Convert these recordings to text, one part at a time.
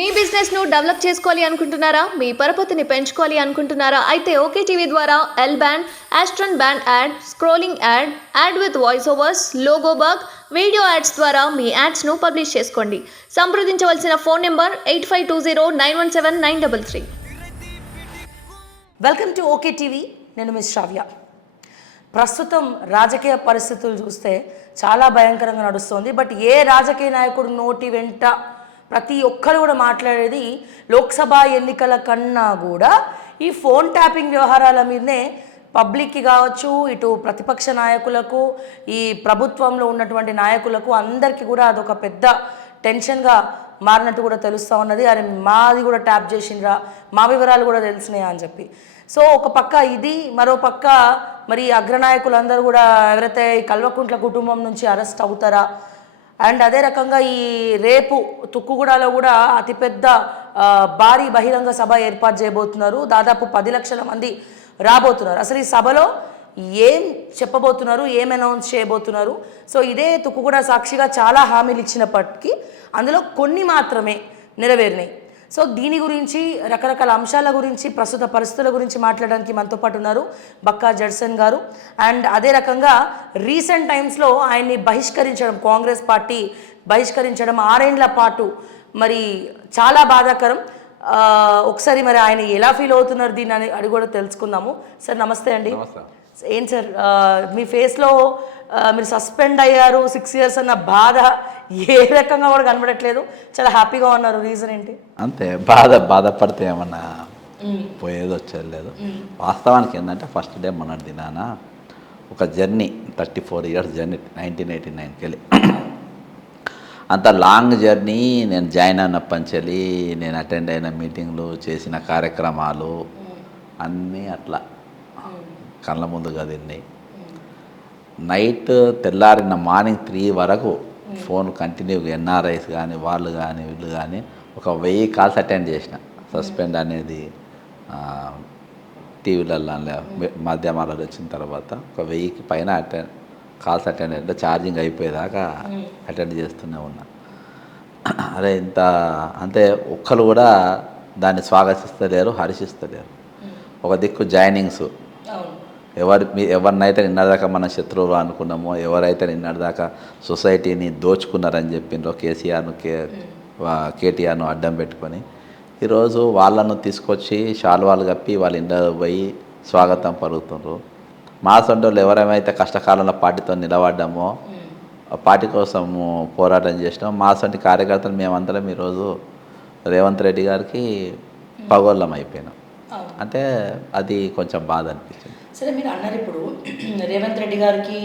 మీ business ను develop చేసుకోవాలి అనుకుంటున్నారా? మీ పరపతిని పెంచుకోవాలి అనుకుంటున్నారా? అయితే ఓకే టీవీ ద్వారా L band, Aston band ad, scrolling ad, ad with voice overs, logo bug, video ads ద్వారా మీ యాడ్స్ ను పబ్లిష్ చేసుకోండి. సంప్రదించవలసిన phone number 8520917933. Welcome to OK TV. నేను మిస్ శ్రావ్య. ప్రస్తుతం రాజకీయ పరిస్థితులు చూస్తే చాలా భయంకరంగా నడుస్తుంది. బట్ ఏ రాజకీయ నాయకుడు నోటి వెంట ప్రతి ఒక్కరు కూడా మాట్లాడేది లోక్సభ ఎన్నికల కన్నా కూడా ఈ ఫోన్ ట్యాపింగ్ వ్యవహారాల మీదనే పబ్లిక్కి కావచ్చు, ఇటు ప్రతిపక్ష నాయకులకు, ఈ ప్రభుత్వంలో ఉన్నటువంటి నాయకులకు అందరికీ కూడా అదొక పెద్ద టెన్షన్గా మారినట్టు కూడా తెలుస్తూ ఉన్నది. అరే మాది కూడా ట్యాప్ చేసిండ్రా, మా వివరాలు కూడా తెలిసినాయా అని చెప్పి. సో ఒక పక్క ఇది, మరో పక్క మరి అగ్రనాయకులందరూ కూడా ఎవరైతే ఈ కల్వకుంట్ల కుటుంబం నుంచి అరెస్ట్ అవుతారా, అండ్ అదే రకంగా ఈ రేపు తుక్కుగూడలో కూడా అతిపెద్ద భారీ బహిరంగ సభ ఏర్పాటు చేయబోతున్నారు. దాదాపు 10 లక్షల మంది రాబోతున్నారు. అసలు ఈ సభలో ఏం చెప్పబోతున్నారు, ఏం అనౌన్స్ చేయబోతున్నారు? సో ఇదే తుక్కుగూడ సాక్షిగా చాలా హామీలు ఇచ్చినప్పటికీ అందులో కొన్ని మాత్రమే నెరవేరినాయి. సో దీని గురించి, రకరకాల అంశాల గురించి, ప్రస్తుత పరిస్థితుల గురించి మాట్లాడడానికి మనతో పాటు ఉన్నారు బక్కా జడ్సన్ గారు. అండ్ అదే రకంగా రీసెంట్ టైమ్స్లో ఆయన్ని బహిష్కరించడం, కాంగ్రెస్ పార్టీ బహిష్కరించడం 6 ఏళ్ల పాటు మరి చాలా బాధాకరం. ఒకసారి మరి ఆయన ఎలా ఫీల్ అవుతున్నారు దీన్ని అని అది కూడా తెలుసుకుందాము. సార్ నమస్తే అండి. ఏం సార్ మీ ఫేస్లో మీరు సస్పెండ్ అయ్యారు 6 years అన్న బాధ ఏ రకంగా కూడా కనబడట్లేదు, చాలా హ్యాపీగా ఉన్నారు. రీజన్ ఏంటి? అంతే, బాధపడితే ఏమన్నా పోయేది వచ్చేది లేదు. వాస్తవానికి ఏంటంటే ఫస్ట్ డే మొన్నటి దినాన ఒక జర్నీ, 34 years జర్నీ 1989కి వెళ్ళి అంత లాంగ్ జర్నీ. నేను జాయిన్ అయిన పంచలి, నేను అటెండ్ అయిన మీటింగ్లు, చేసిన కార్యక్రమాలు అన్నీ అట్లా కళ్ళ ముందు కదిలినాయి. నైట్ తెల్లారిన మార్నింగ్ 3 వరకు ఫోన్ కంటిన్యూగా ఎన్ఆర్ఐస్ కానీ వాళ్ళు కానీ వీళ్ళు కానీ ఒక 1000 calls అటెండ్ చేసిన. సస్పెండ్ అనేది టీవీలలో మాధ్యమాలలో వచ్చిన తర్వాత ఒక 1000కి పైన కాల్స్ అటెండ్ అంటే ఛార్జింగ్ అయిపోయేదాకా అటెండ్ చేస్తూనే ఉన్నా. అదే ఇంత అంటే ఒక్కరు కూడా దాన్ని స్వాగతిస్తలేరు, హర్షిస్తలేరు. ఒక దిక్కు జాయినింగ్స్, ఎవరినైతే నిన్నటిదాకా మన శత్రువులు అనుకున్నామో, ఎవరైతే నిన్నటిదాకా సొసైటీని దోచుకున్నారని చెప్పిండ్రో కేటీఆర్ను అడ్డం పెట్టుకొని ఈరోజు వాళ్ళను తీసుకొచ్చి శాలువాలు కప్పి వాళ్ళ ఇంట్లో పోయి స్వాగతం పలుకుతుండ్రు. మా సొంటోళ్ళు ఎవరేమైతే కష్టకాలంలో పార్టీతో నిలబడ్డామో, పార్టీ కోసం పోరాటం చేసినాం, మా సొంటి కార్యకర్తలు మేమందరం ఈరోజు రేవంత్ రెడ్డి గారికి పగోళ్ళం అయిపోయినాం. అంటే అది కొంచెం బాధ అనిపించింది. సరే, మీరు అన్నారు ఇప్పుడు రేవంత్ రెడ్డి గారికి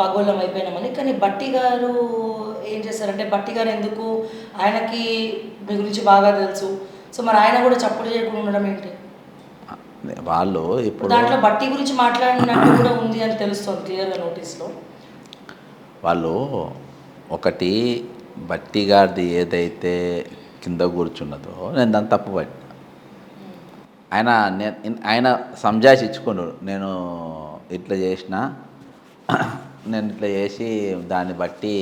పగోళ్ళం అయిపోయినామని, కానీ బట్టి గారు ఏం చేశారంటే, బట్టి గారు ఎందుకు, ఆయనకి మీ గురించి బాగా తెలుసు, సో మరి ఆయన కూడా చప్పుడు చేయకుండా ఉండడం ఏంటి? వాళ్ళు ఇప్పుడు దాంట్లో బట్టి గురించి మాట్లాడినట్టు కూడా ఉంది అని తెలుస్తుంది క్లియర్గా నోటీస్లో. వాళ్ళు ఒకటి బట్టి గారిది ఏదైతే కింద కూర్చున్నదో నేను దాన్ని తప్పుపట్టిన. ఆయన సంజాయిషి ఇచ్చుకున్నాడు, నేను ఇట్లా చేసిన, నేను ఇట్లా చేసి దాన్ని బట్టి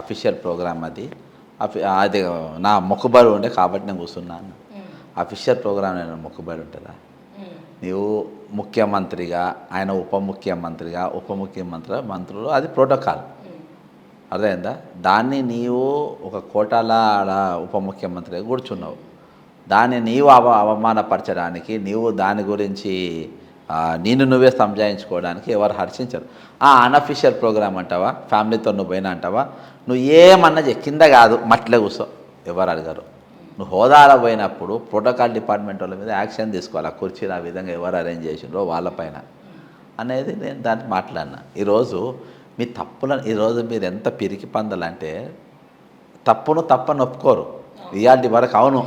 అఫీషియల్ ప్రోగ్రామ్ అది నా మొక్కుబడి ఉండే కాబట్టి నేను కూర్చున్నాను. అఫీషియల్ ప్రోగ్రామ్ నేను మొక్కుబడి ఉంటుందా? నీవు ముఖ్యమంత్రిగా, ఆయన ఉప ముఖ్యమంత్రిగా మంత్రులు, అది ప్రోటోకాల్, అర్థమైందా? దాన్ని నీవు ఒక కోటాల ఉప ముఖ్యమంత్రిగా కూర్చున్నావు. దాన్ని నీవు అవమానపరచడానికి, నీవు దాని గురించి నేను నువ్వే సంజాయించుకోవడానికి ఎవరు హర్షించరు. అన్అఫీషియల్ ప్రోగ్రామ్ అంటావా, ఫ్యామిలీతో నువ్వు పోయినా అంటావా, నువ్వు ఏమన్నా కింద కాదు మట్టిలో కూర్చో, ఎవరు అడగరు. నువ్వు హోదాలో పోయినప్పుడు ప్రోటోకాల్ డిపార్ట్మెంట్ వాళ్ళ మీద యాక్షన్ తీసుకోవాలి. ఆ కుర్చీలు ఆ విధంగా ఎవరు అరేంజ్ చేసిండ్రో వాళ్ళపైన అనేది నేను దాన్ని మాట్లాడినా. ఈరోజు మీ తప్పులను, ఈరోజు మీరు ఎంత పిరికి పందలంటే తప్పని ఒప్పుకోరు. ఇవాళ వరకు అవును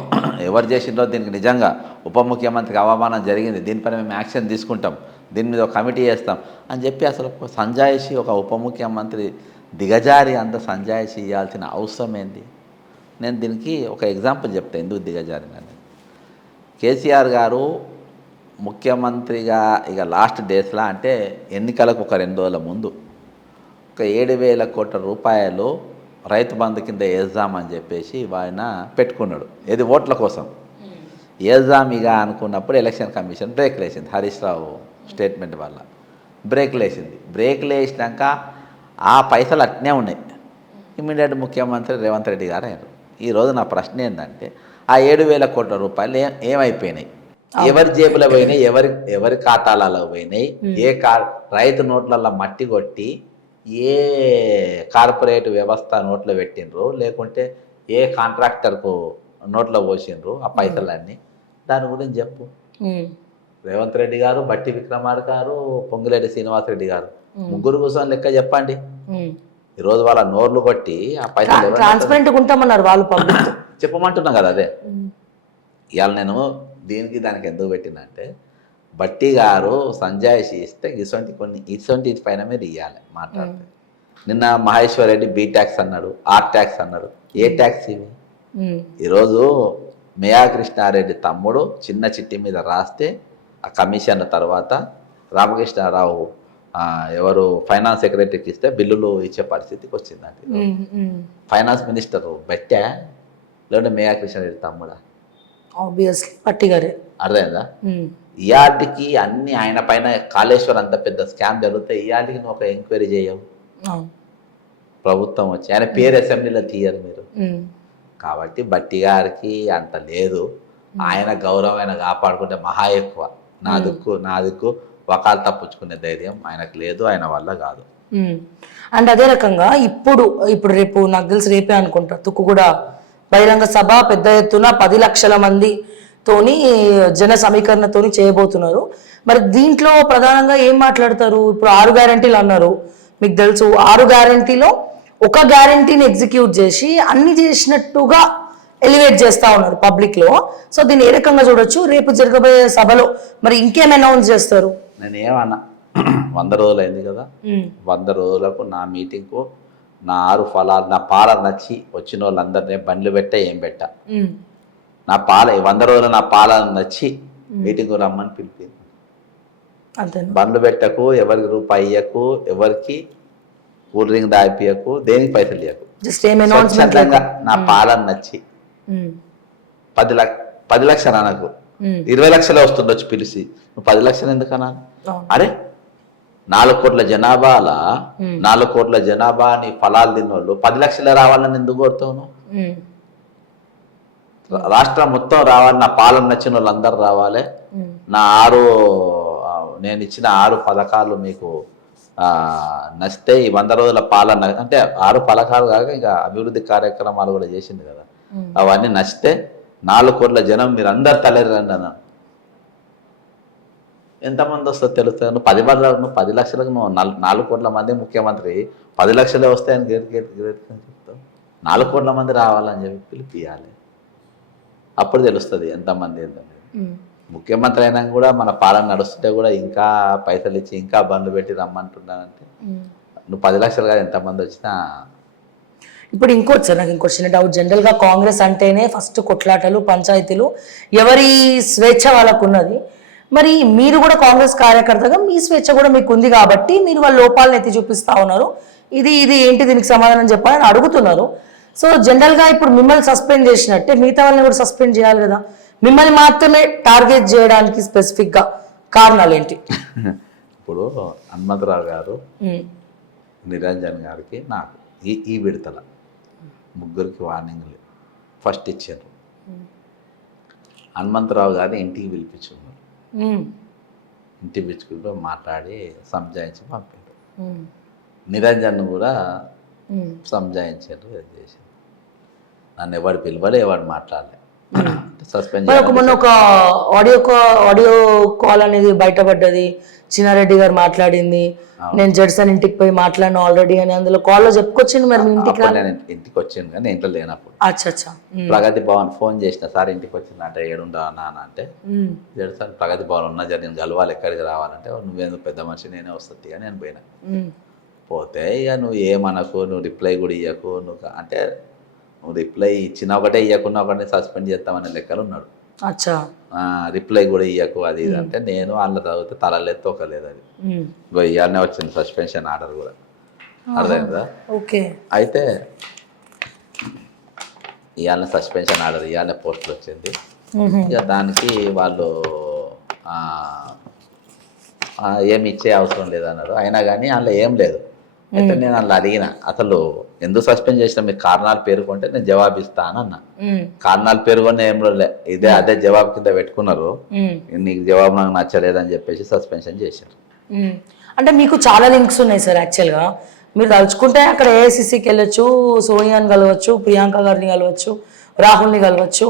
ఎవరు చేసిండ్రో దీనికి నిజంగా ఉప ముఖ్యమంత్రికి అవమానం జరిగింది, దీనిపైన మేము యాక్షన్ తీసుకుంటాం, దీని మీద ఒక కమిటీ చేస్తాం అని చెప్పి అసలు సంజాయిషి ఒక ఉప ముఖ్యమంత్రి దిగజారి అంత సంజాయిషి ఇవ్వాల్సిన అవసరం ఏంది? నేను దీనికి ఒక ఎగ్జాంపుల్ చెప్తాను ఎందుకు దిగజారినని. కేసీఆర్ గారు ముఖ్యమంత్రిగా ఇక లాస్ట్ డేస్లో అంటే ఎన్నికలకు ఒక 2 రోజుల ముందు ఒక 7,000 కోట్ల రూపాయలు రైతు బంధు కింద వేద్దామని చెప్పేసి ఆయన పెట్టుకున్నాడు, ఏది ఓట్ల కోసం వేద్దాం ఇక అనుకున్నప్పుడు ఎలక్షన్ కమిషన్ బ్రేక్లు వేసింది. హరీష్ రావు స్టేట్మెంట్ వల్ల బ్రేక్లు వేసింది. బ్రేక్లు వేసినాక ఆ పైసలు అట్నే ఉన్నాయి. ఇమ్మీడియట్ ముఖ్యమంత్రి రేవంత్ రెడ్డి గారు అయ్యారు. ఈరోజు నా ప్రశ్న ఏంటంటే ఆ 7,000 కోట్ల రూపాయలు ఏమైపోయినాయి, ఎవరి జేబులో పోయినాయి, ఎవరి ఖాతాలలో పోయినాయి, రైతు నోట్లలో మట్టి కొట్టి ఏ కార్పొరేట్ వ్యవస్థ నోట్లో పెట్టినరు, లేకుంటే ఏ కాంట్రాక్టర్కు నోట్లో పోసిండ్రు ఆ పైసలన్నీ, దాని గురించి చెప్పు. రేవంత్ రెడ్డి గారు, బట్టి విక్రమార్క గారు, పొంగులేటి శ్రీనివాసరెడ్డి గారు ముగ్గురు కూర్చొని లెక్క చెప్పండి. ఈరోజు వాళ్ళ నోర్లు బట్టి ఆ పైసలు ట్రాన్స్పరెంట్ ఉంటామన్నారు వాళ్ళు, చెప్పమంటున్నా కదా. అదే ఇవాళ నేను దీనికి దానికి ఎందుకు పెట్టినంటే, బట్టి గారు సంజాయిషి ఇస్తే ఇటువంటి పైన మీరు ఇవ్వాలి మాట్లాడితే. నిన్న మహేశ్వర్ రెడ్డి బీ ట్యాక్స్ అన్నాడు, ఆర్ ట్యాక్స్ అన్నాడు. ఏ ట్యాక్స్ ఇవి? ఈరోజు మేయా కృష్ణారెడ్డి తమ్ముడు చిన్న చిట్టి మీద రాస్తే ఆ కమిషన్ తర్వాత రామకృష్ణారావు ఎవరు ఫైనాన్స్ సెక్రటరీకి ఇస్తే బిల్లులు ఇచ్చే పరిస్థితికి వచ్చిందండి. ఫైనాన్స్ మినిస్టర్ బట్టా లేదంటే మేయా కృష్ణారెడ్డి తమ్ముడా? ఆబ్వియస్లీ పట్టి గారే. అర్థమైందా? ఇయాటికి అన్ని ఆయన పైన కాళేశ్వరం అంత పెద్ద స్కామ్ జరిగితే ఇయాటికి నువ్వు ఒక ఎంక్వైరీ చేయవు. ప్రభుత్వం వచ్చి ఆయన పేరు అసెంబ్లీలో తీయరు మీరు. కాబట్టి బట్టి గారికి అంత లేదు. ఆయన గౌరవం ఆయన కాపాడుకుంటే మహా ఎక్కువ. నా దిక్కు వకాలు తప్పించుకునే ధైర్యం ఆయనకు లేదు, ఆయన వల్ల కాదు. అండ్ అదే రకంగా ఇప్పుడు రేపు నాకు తెలిసి రేపే అనుకుంటా తుక్కుగూడ బహిరంగ సభ పెద్ద ఎత్తున 10 లక్షల మందితోని జన సమీకరణతోని చేయబోతున్నారు. మరి దీంట్లో ప్రధానంగా ఏం మాట్లాడతారు? ఇప్పుడు 6 గ్యారంటీలు అన్నారు, మీకు తెలుసు. 6 గ్యారంటీలో ఒక గ్యారంటీని ఎగ్జిక్యూట్ చేసి అన్ని చేసినట్టుగా ఎలివేట్ చేస్తా ఉన్నారు పబ్లిక్ లో. సో దీన్ని ఏ రకంగా చూడొచ్చు? రేపు జరగబోయే సభలో మరి ఇంకేం అనౌన్స్ చేస్తారు? నేను ఏమన్నా 100 రోజులు అయింది కదా, 100 రోజులకు నా మీటింగ్కు నా 6 ఫలాలు, నా పాల నచ్చి వచ్చిన వాళ్ళందరినీ బండ్లు పెట్టా, ఏం పెట్టా, నా 100 రోజులు నా పాలను నచ్చి మీటింగ్ రమ్మని పిలిపింది. బండ్లు పెట్టకు, ఎవరికి రూపాయి ఇయ్యకు, ఎవరికి కూల్ డ్రింక్ దాపియకు, దేనికి పైసలు ఇవ్వకు. నా పాలను నచ్చి 10 లక్షలు నాకు 20 లక్షలే వస్తుండొచ్చు పిలిచి, నువ్వు 10 లక్షలు ఎందుకన్నా? అరే 4 కోట్ల జనాభాలా 4 కోట్ల జనాభాని ఫలాలు తిన్నోళ్ళు 10 లక్షలే రావాలని ఎందుకు కోరుతావు? రాష్ట్రం మొత్తం రావాలి, నా పాలన నచ్చిన వాళ్ళు అందరు రావాలి. నా నేను ఇచ్చిన 6 పథకాలు మీకు నచ్చితే ఈ 100 రోజుల పాలన, అంటే 6 పథకాలు కాక ఇంకా అభివృద్ధి కార్యక్రమాలు కూడా చేసింది కదా, అవన్నీ నచ్చితే 4 కోట్ల జనం మీరు అందరు తల్లిదండ్రులు అన్నాను. ఎంతమంది వస్తుందో తెలుస్తుంది. నువ్వు 10 లక్షలకు నువ్వు 4 కోట్ల మంది ముఖ్యమంత్రి 10 లక్షలే వస్తాయని చెప్తావు. 4 కోట్ల మంది రావాలని చెప్పి పిలిపియాలి, అప్పుడు తెలుస్తుంది ఎంతమంది ఏంటంటే. ముఖ్యమంత్రి అయినా కూడా మన పాలన నడుస్తుంటే కూడా ఇంకా పైసలు ఇచ్చి ఇంకా బండ్లు పెట్టి రమ్మంటున్నానంటే నువ్వు 10 లక్షలు కాదు ఎంతమంది వచ్చినా. ఇప్పుడు ఇంకోటి సార్, నాకు ఇంకోటి చిన్న డౌట్. జనరల్గా కాంగ్రెస్ అంటేనే ఫస్ట్ కొట్లాటలు, పంచాయతీలు, ఎవరి స్వేచ్ఛ వాళ్ళకు ఉన్నది. మరి మీరు కూడా కాంగ్రెస్ కార్యకర్తగా మీ స్వేచ్ఛ కూడా మీకు ఉంది కాబట్టి మీరు వాళ్ళ లోపాలను ఎత్తి చూపిస్తా ఉన్నారు. ఇది ఏంటి, దీనికి సమాధానం చెప్పాలని అడుగుతున్నారు. సో జనరల్గా ఇప్పుడు మిమ్మల్ని సస్పెండ్ చేసినట్టే మిగతా వాళ్ళని కూడా సస్పెండ్ చేయాలి కదా. మిమ్మల్ని మాత్రమే టార్గెట్ చేయడానికి స్పెసిఫిక్గా కారణాలు ఏంటి? ఇప్పుడు హనుమంతరావు గారు, నిరంజన్ గారికి, నాకు ఈ విడతల ముగ్గురికి వార్నింగ్లు ఫస్ట్ ఇచ్చారు. హనుమంతరావు గారిని ఇంటికి పిలిపించుకున్నారు. ఇంటికి పిలుచుకుని మాట్లాడి సంజాయించి పంపారు. నిరంజన్ కూడా సంజాయించారు, చేశారు. నన్ను ఎవడు పిలవలే, ఎవడు మాట్లాడలే, సస్పెండ్. మొన్న ఒక ఆడియో కాల్ అనేది బయటపడ్డది, చిన్నారెడ్డి గారు మాట్లాడింది, నేను జడ్సన్ ఇంటికి పోయి మాట్లాడినా ఆల్రెడీ అని అందులో కాల్లో చెప్పుకొచ్చింది. మరి మీ ఇంటికి వచ్చింది కానీ ఇంట్లో లేనప్పుడు అచ్చా ప్రగతి భవన్ ఫోన్ చేసిన, సార్ ఇంటికి వచ్చిందంటే ఏడుండా నాన్న అంటే, జడ్సన్ ప్రగతి భవన్ ఉన్నా నేను కలవాలి, ఎక్కడికి రావాలంటే నువ్వేందుకు పెద్ద మనిషి నేనే వస్తుంది అని నేను పోయినా. పోతే ఇక నువ్వు ఏమనకు, నువ్వు రిప్లై కూడా ఇవ్వకు, అంటే నువ్వు రిప్లై ఇచ్చిన ఒకటే ఇవ్వకుండా ఒకటే సస్పెండ్ చేస్తామనే లెక్కలు ఉన్నాడు. అచ్చా, రిప్లై కూడా ఇవ్వకు అది ఇది అంటే నేను వాళ్ళ చదివితే తలలేదు తోకలేదు. అది ఇవన్నీ వచ్చింది సస్పెన్షన్ ఆర్డర్ కూడా, అర్థమైందా? ఓకే. అయితే ఇవాళ సస్పెన్షన్ ఆర్డర్, ఇవాళ పోస్టులు వచ్చింది. ఇక దానికి వాళ్ళు ఏమి ఇచ్చే అవసరం లేదన్నారు. అయినా కానీ అందులో ఏం లేదు. అయితే నేను అందులో అడిగిన, అసలు ఎందుకు సస్పెండ్ చేసిన, మీకు కారణాలు పేర్కొంటే నేను జవాబు ఇస్తా అని అన్నా. కారణాలు పేర్కొనే ఏం లే, అదే జవాబు కింద పెట్టుకున్నారు. నీకు జవాబు నాకు నచ్చలేదని చెప్పేసి సస్పెన్షన్ చేశారు. అంటే మీకు చాలా లింక్స్ ఉన్నాయి సార్. యాక్చువల్గా మీరు తలుచుకుంటే అక్కడ ఏఐసిసికి వెళ్ళొచ్చు, సోనియాని కలవచ్చు, ప్రియాంక గారిని కలవచ్చు, రాహుల్ని కలవచ్చు.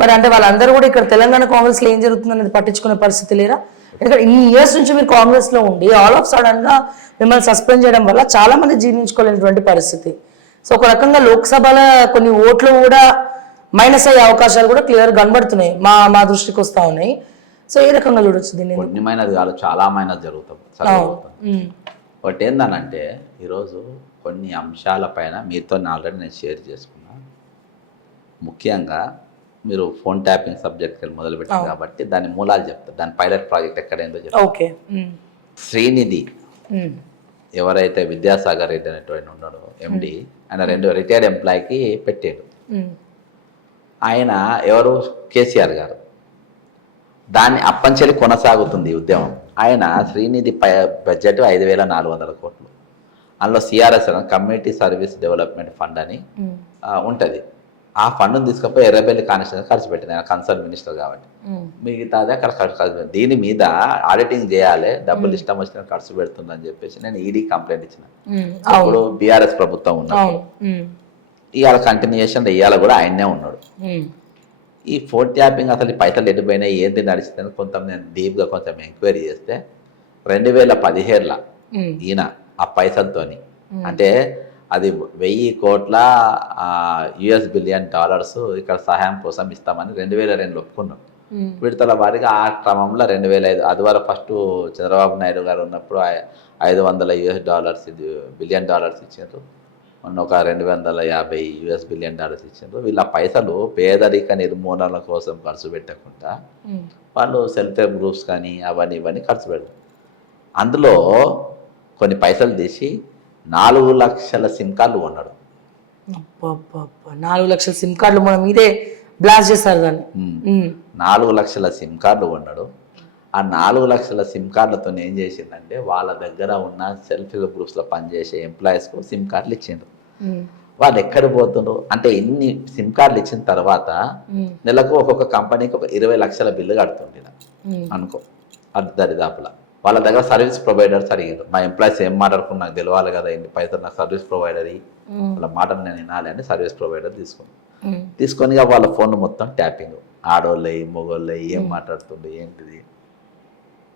మరి అంటే వాళ్ళందరూ కూడా ఇక్కడ తెలంగాణ కాంగ్రెస్లో ఏం జరుగుతుంది అనేది పట్టించుకునే పరిస్థితి లేరా? ఎందుకంటే ఇన్ని ఇయర్స్ నుంచి మీరు కాంగ్రెస్లో ఉండి ఆల్ ఆఫ్ సడన్గా మిమ్మల్ని సస్పెండ్ చేయడం వల్ల చాలా మంది జీర్ణించుకోలేనటువంటి పరిస్థితి. సో ఒక రకంగా లోక్సభలో కొన్ని ఓట్లు కూడా మైనస్ అయ్యే అవకాశాలు కూడా క్లియర్ కనబడుతున్నాయి, మా దృష్టికి వస్తూ ఉన్నాయి. సో ఏ రకంగా చూడొచ్చు దీన్ని? కొన్ని మైనస్ కాదు, చాలా మైనస్ జరుగుతుంది. ఒకటి ఏందనంటే, ఈరోజు కొన్ని అంశాలపైన మీతో ఆల్రెడీ నేను షేర్ చేసుకున్నా. ముఖ్యంగా మీరు ఫోన్ ట్యాపింగ్ సబ్జెక్ట్కి వెళ్ళి మొదలుపెట్టారు కాబట్టి దాని మూలాలు చెప్తారు, దాని పైలట్ ప్రాజెక్ట్ ఎక్కడైందో చెప్తారు. శ్రీనిధి ఎవరైతే విద్యాసాగర్ రెడ్డి అనేటువంటి ఉన్నాడో ఎండి, ఆయన రిటైర్డ్ ఎంప్లాయీకి పెట్టాడు. ఆయన ఎవరు? కేసీఆర్ గారు. దాన్ని అప్పంచెలి కొనసాగుతుంది ఉద్యమం. ఆయన శ్రీనిధి బడ్జెట్ 5,400 కోట్లు. అందులో CRS community service development fund అని ఉంటుంది. ఆ ఫండ్ను తీసుకుపోయి ఎర్రబెల్లి కాన్స్టిట్యూన్సీ ఖర్చు పెట్టింది, ఆయన కన్సర్న్ మినిస్టర్ కాబట్టి. మిగతాది అక్కడ ఖర్చు. దీని మీద ఆడిటింగ్ చేయాలి, డబ్బులు ఇష్టం వచ్చిన ఖర్చు పెడుతుందని చెప్పేసి నేను ఈడీ కంప్లైంట్ ఇచ్చిన. అప్పుడు బీఆర్ఎస్ ప్రభుత్వం ఉన్నప్పుడు. ఇవాళ కంటిన్యూషన్ ఇవాళ కూడా ఆయనే ఉన్నాడు. ఈ ఫోన్ ట్యాపింగ్ అసలు పైసలు ఎడిపోయినాయి, ఏంటి నడిచిందని కొంత నేను డీప్గా కొంచెం ఎంక్వైరీ చేస్తే 2017లో ఈయన ఆ పైసలతోని, అంటే అది 1000 కోట్ల US బిలియన్ డాలర్స్ ఇక్కడ సహాయం కోసం ఇస్తామని 2002లో ఒప్పుకున్నాం. విడతల వారిగా ఆ క్రమంలో 2005 అది వరకు ఫస్ట్ చంద్రబాబు నాయుడు గారు ఉన్నప్పుడు $500 బిలియన్ డాలర్స్ ఇచ్చారు. మొన్న ఒక 250 US బిలియన్ డాలర్స్ ఇచ్చారు. వీళ్ళ పైసలు పేదరిక నిర్మూలన కోసం ఖర్చు పెట్టకుండా వాళ్ళు సెల్ఫ్ హెల్ప్ గ్రూప్స్ కానీ అవన్నీ ఇవన్నీ ఖర్చు పెడతారు. అందులో కొన్ని పైసలు తీసి 4 లక్షల సిమ్ కార్డులు కొన్నాడు. 4 లక్షల సిమ్ కార్డులు మనం ఇదే బ్లాస్ట్ చేస్తారు దాన్ని. 4 లక్షల సిమ్ కార్డులు కొన్నాడు. ఆ 4 లక్షల సిమ్ కార్డులతో ఏం చేసిందంటే, వాళ్ళ దగ్గర ఉన్న సెల్ఫ్ హెల్ప్ గ్రూప్స్లో పనిచేసే ఎంప్లాయీస్కు సిమ్ కార్డులు ఇచ్చిండ్రు. వాళ్ళు ఎక్కడ పోతుండ్రు అంటే, ఇన్ని సిమ్ కార్డులు ఇచ్చిన తర్వాత నెలకు ఒక్కొక్క కంపెనీకి ఒక 20 లక్షల బిల్లు కడుతుంది అనుకో. అది దరిదాపులా వాళ్ళ దగ్గర సర్వీస్ ప్రొవైడర్స్ అడిగారు, మా ఎంప్లాయీస్ ఏం మాట్లాడుకున్నా నాకు తెలియాలి కదా, ఎన్ని పైసలు నాకు సర్వీస్ ప్రొవైడర్ వాళ్ళ మాటలు నేను వినాలి అని సర్వీస్ ప్రొవైడర్ తీసుకొని వాళ్ళ ఫోన్ మొత్తం ట్యాపింగ్, ఆడోళ్ళయి మొగోళ్ళయి ఏం మాట్లాడుతుండే ఏంటిది.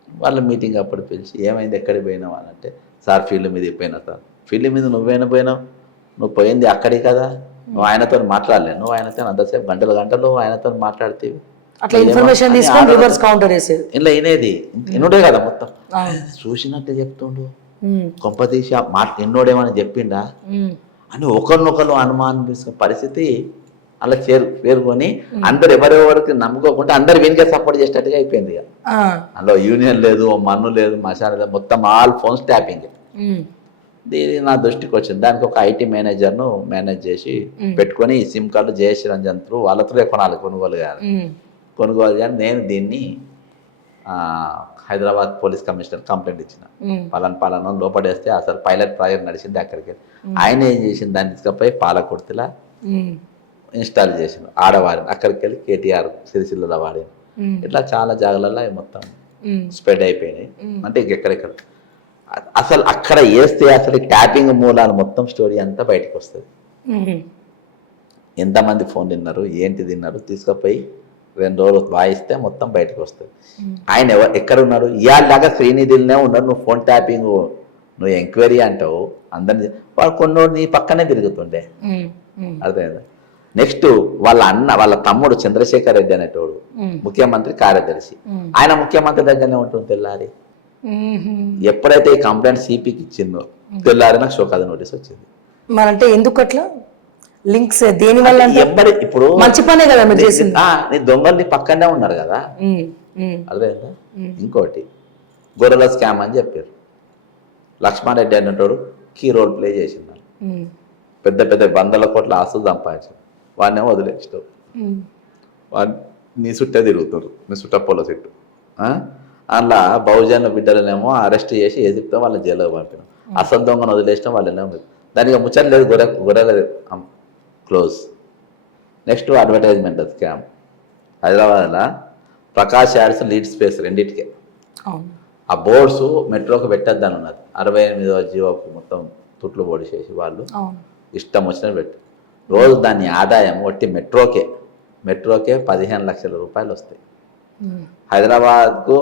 వాళ్ళ మీటింగ్ అప్పుడు పిలిచి ఏమైంది, ఎక్కడికి పోయినావు అని అంటే, సార్ ఫీల్డ్ మీద పోయినా సార్. ఫీల్డ్ మీద నువ్వేనా పోయినావు, నువ్వు పోయింది అక్కడికి కదా, నువ్వు ఆయనతో మాట్లాడలే, నువ్వు ఆయనతో అంతసేపు గంటలు ఆయనతో మాట్లాడితే అట్లా ఇన్ఫర్మేషన్ తీసుకొని రివర్స్ కౌంటర్ చేసేది. ఇలా వినేది ఇన్నుడే కదా మొత్తం చూసినట్టే చెప్తుండు. కొంప తీసి ఎన్నోడేమని చెప్పిండా అని ఒకరినొకరు అనుమానించిన పరిస్థితి అలా పేర్కొని అందరు ఎవరెవరికి నమ్ముకోకుండా అందరు వీనికే సపోర్ట్ చేసేటట్టుగా అయిపోయింది. అందులో యూనియన్ లేదు, మన్ను లేదు, మసాలా లేదు, మొత్తం ఆల్ ఫోన్స్ ట్యాపింగ్. దీని నా దృష్టికి వచ్చింది. దానికి ఒక ఐటీ మేనేజర్ను మేనేజ్ చేసి పెట్టుకొని SIM card Jayashree Ranjan through వాళ్ళతో కొనుగోలు చేయాలి. నేను దీన్ని హైదరాబాద్ పోలీస్ కమిషనర్ కంప్లైంట్ ఇచ్చిన. పలానా లోపడేస్తే అసలు పైలట్ ప్రాజెక్ట్ నడిచింది అక్కడికి. ఆయన ఏం చేసింది, దాన్ని తీసుకుపోయి పాలకుర్తిలా ఇన్స్టాల్ చేసిన ఆడవారిని, అక్కడికి వెళ్ళి కేటీఆర్ సిరిసిల్ల వాడిని. ఇట్లా చాలా జాగాలలో మొత్తం స్ప్రెడ్ అయిపోయినాయి. అంటే ఇంకెక్కడెక్కడ అసలు అక్కడ వేస్తే అసలు ట్యాపింగ్ మూలాలు మొత్తం స్టోరీ అంతా బయటకు వస్తుంది. ఎంతమంది ఫోన్ తిన్నారు, ఏంటి తిన్నారు, తీసుకుపోయి 2 రోజులు వాయిస్తే మొత్తం బయటకు వస్తుంది. ఆయన ఎక్కడ ఉన్నాడు, ఇవాళలాగా శ్రీనిధిలోనే ఉన్నాడు. నువ్వు ఫోన్ ట్యాపింగ్ నువ్వు ఎంక్వైరీ అంటావు, అందరినీ వాడు కొన్నోడు నీ పక్కనే తిరుగుతుండే. అర్థమైందా? నెక్స్ట్ వాళ్ళ తమ్ముడు చంద్రశేఖర్ రెడ్డి అనేటోడు ముఖ్యమంత్రి కార్యదర్శి, ఆయన ముఖ్యమంత్రి దగ్గరనే ఉంటుంది. తెల్లారి ఎప్పుడైతే ఈ కంప్లైంట్ సిపికి ఇచ్చిందో తెల్లారి నాకు షోకాజ్ నోటీస్ వచ్చింది. మరంటే ఎందుకు అట్లా లింక్స్ దేని వల్ల? ఇప్పుడు మంచి పనే కదా మీరు చేసింది. నీ దొంగలు నీ పక్కనే ఉన్నారు కదా. అర్థమైందా? ఇంకోటి గొర్రెల స్కామ్ అని చెప్పారు. లక్ష్మారెడ్డి అనేటోడు కీ రోల్ ప్లే చేసింది. పెద్ద పెద్ద 100 కోట్ల ఆస్తులు సంపాదించారు. వాడినేమో వదిలేసినావు. వాడు నీ చుట్టే తిరుగుతారు, నీ చుట్టపోల చుట్టూ. అందులో బహుజన బిడ్డలనేమో అరెస్ట్ చేసి ఏ చెప్తాం వాళ్ళ జైల్లో పంపినాం. అసలు దొంగను వదిలేసినాం వాళ్ళనేమో. దానికి ముచ్చట లేదు, గొర్రెలేదు, క్లోజ్. Next advertisement scam. హైదరాబాద్లో ప్రకాష్ యాడ్స్ లీడ్ స్పేస్ రెండింటికే. ఆ బోర్డ్స్ మెట్రోకి పెట్టద్దని ఉన్నది. 68వ జీవోకు మొత్తం తుట్లు పొడి చేసి వాళ్ళు ఇష్టం వచ్చినట్టు పెట్టి రోజు దాని ఆదాయం ఒట్టి మెట్రోకే 15 లక్షల రూపాయలు వస్తాయి.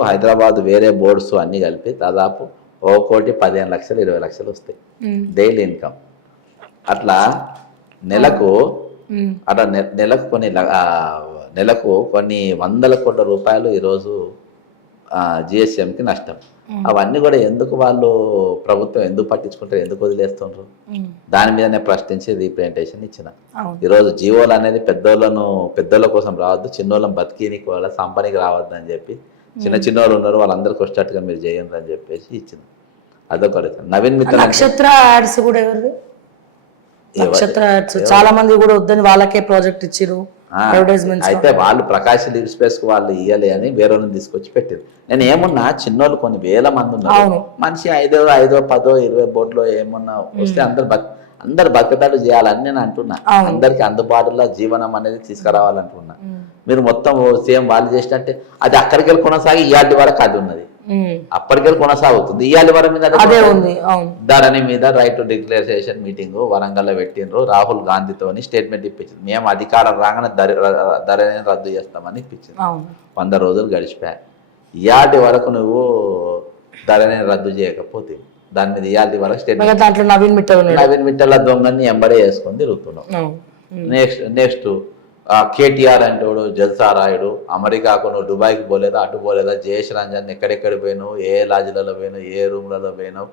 హైదరాబాద్ వేరే బోర్డ్స్ అన్నీ కలిపి దాదాపు 1,15 లక్షలు 20 లక్షలు వస్తాయి డైలీ ఇన్కమ్. అట్లా నెలకు నెలకు కొన్ని వందల కోట్ల రూపాయలు ఈరోజు జిఎస్ఎంకి నష్టం. అవన్నీ కూడా ఎందుకు వాళ్ళు ప్రభుత్వం ఎందుకు పట్టించుకుంటారు, ఎందుకు వదిలేస్తుండ్రు? దాని మీదనే ప్రశ్నించి రీప్రజెంటేషన్ ఇచ్చిన. ఈరోజు జీవోలు అనేది పెద్దోళ్ళ కోసం రావద్దు, చిన్నోళ్ళని బతికినికి వాళ్ళ సంపనికి రావద్దు అని చెప్పి చిన్నోళ్ళు ఉన్నారు వాళ్ళందరికీ వచ్చేట్టుగా మీరు చేయండి అని చెప్పేసి ఇచ్చిన. అదొక నవీన్ మిత్ర. నక్షత్ర యాడ్స్ కూడా ఎవరిది? నక్షత్ర యాడ్స్ చాలా మంది కూడా వద్దని వాళ్ళకే ప్రాజెక్ట్ ఇచ్చిరు. అయితే వాళ్ళు ప్రకాశ్ లీడ్ స్పేస్ కు వాళ్ళు ఇయ్యాలి అని వేరే తీసుకొచ్చి పెట్టారు. నేను ఏమున్నా చిన్నోళ్ళు కొన్ని వేల మంది ఉన్నారు, మనిషి 5, 10, 20 బోట్లో ఏమున్నా వస్తే అందరు బతుకటాలు చేయాలని నేను అంటున్నా. అందరికి అందుబాటులో జీవనం అనేది తీసుకురావాలంటున్నా. మీరు మొత్తం సేమ్ వాళ్ళు చేసినట్టే అది అక్కడికి వెళ్ళి కొనసాగి ఇయాటి వరకు అది ఉన్నది, అప్పటికెళ్ళి కొనసాగుతుంది. ఇయాలి వరం మీద ధరణి మీద రైట్ టు డిక్లరేషన్ మీటింగ్ వరంగల్లో పెట్టిండ్రు. రాహుల్ గాంధీతోని స్టేట్మెంట్ ఇప్పించింది, మేము అధికారం రాగానే ధరణిని రద్దు చేస్తామని ఇప్పించింది. 100 రోజులు గడిచిపోయాయి. ఇయాటి వరకు నువ్వు ధరణిని రద్దు చేయకపోతే దాని మీద ఇయాటి వరకు స్టేట్మెంట్ నవీన్ మిట్టల దొంగని ఎంబడే వేసుకొని తిరుగుతున్నావు. నెక్స్ట్ కేటీఆర్ అంటే జల్సారాయుడు అమెరికాకు నువ్వు దుబాయ్కి పోలేదా, అటు పోలేదా, జయేష్ రంజన్ ఎక్కడెక్కడ పోయినావు, ఏ లాడ్జ్లలో పోయినావు, ఏ రూమ్లలో పోయినావు,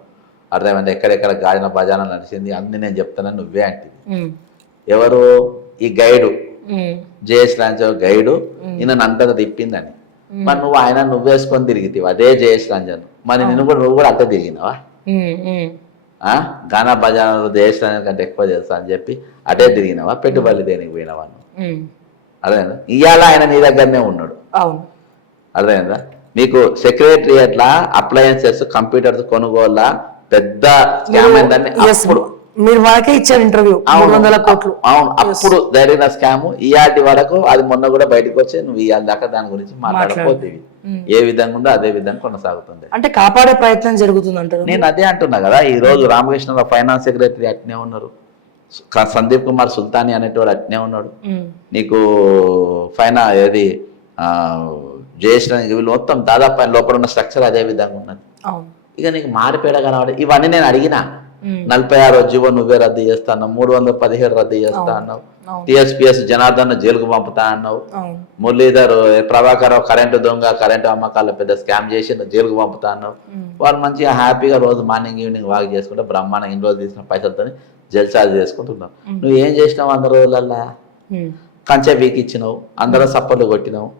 అర్థమైంది ఎక్కడెక్కడ గాడిన భజన నడిచింది అన్ని నేను చెప్తానని నువ్వే అంటే. ఎవరు ఈ గైడు? జయేష్ రంజన్ గైడు ఈయన అంతగా తిప్పిందని. మరి నువ్వు వేసుకొని తిరిగితే అదే జయేష్ రంజన్, మరి నువ్వు కూడా అంతే తిరిగినావా? గానా భజనలు జయేష్ రంజన్ కంటే ఎక్కువ చేస్తా అని చెప్పి అదే తిరిగినావా? పెట్టుబడి దేనికి పోయినావా? అర్థమైందా? ఇవాళ ఆయన నీ దగ్గరనే ఉన్నాడు. అర్థమైందా? నీకు సెక్రటరియట్ల అప్లయన్సెస్ కంప్యూటర్స్ కొనుగోళ్ళ పెద్ద స్కామ్ అయిందని అప్పుడు మీరు మనకే ఇచ్చారు ఇంటర్వ్యూ. 300 కోట్లు. అవును, అప్పుడు జరిగిన స్కామ్ ఇయాటి వరకు అది మొన్న కూడా బయటకు వచ్చి నువ్వు ఇవాళ దాకా దాని గురించి మాట్లాడకపోతేవి. ఏ విధంగా ఉందో అదే విధంగా కొనసాగుతుంది. అంటే కాపాడే ప్రయత్నం జరుగుతుంది అంటారు. నేను అదే అంటున్నా కదా. ఈ రోజు రామకృష్ణ ఫైనాన్స్ సెక్రటరీ అట్నే ఉన్నారు, సందీప్ కుమార్ సుల్తానీ అనేటోడు అట్నే ఉన్నాడు. నీకు ఏది జయేష్ వీళ్ళు మొత్తం దాదాపు ఆయన లోపల ఉన్న స్ట్రక్చర్ అదే విధంగా ఉన్నది. ఇక నీకు మారిపేడ కనబడి ఇవన్నీ నేను అడిగినా. 46వ జీవో నువ్వే రద్దు చేస్తా అన్నావు, 317 రద్దు చేస్తా అన్నావు, టిఎస్పిఎస్ జనార్దన్ జైలుకు పంపుతా అన్నావు, మురళీధర్ ప్రభాకర్ కరెంటు దొంగ కరెంటు అమ్మకాల పెద్ద స్కామ్ చేసి జైలుకు పంపుతా అన్నావు. వాళ్ళు మంచిగా హ్యాపీగా రోజు మార్నింగ్ ఈవినింగ్ వాక్ చేసుకుంటే బ్రహ్మాండంగా ఇన్ని రోజులు తీసిన పైసలతో జల్సాలు చేసుకుంటున్నావు. నువ్వు ఏం చేసినావు 100 రోజులల్లా? కంచె బీకిచ్చినావు, అందరూ సప్పర్లు కొట్టినావు.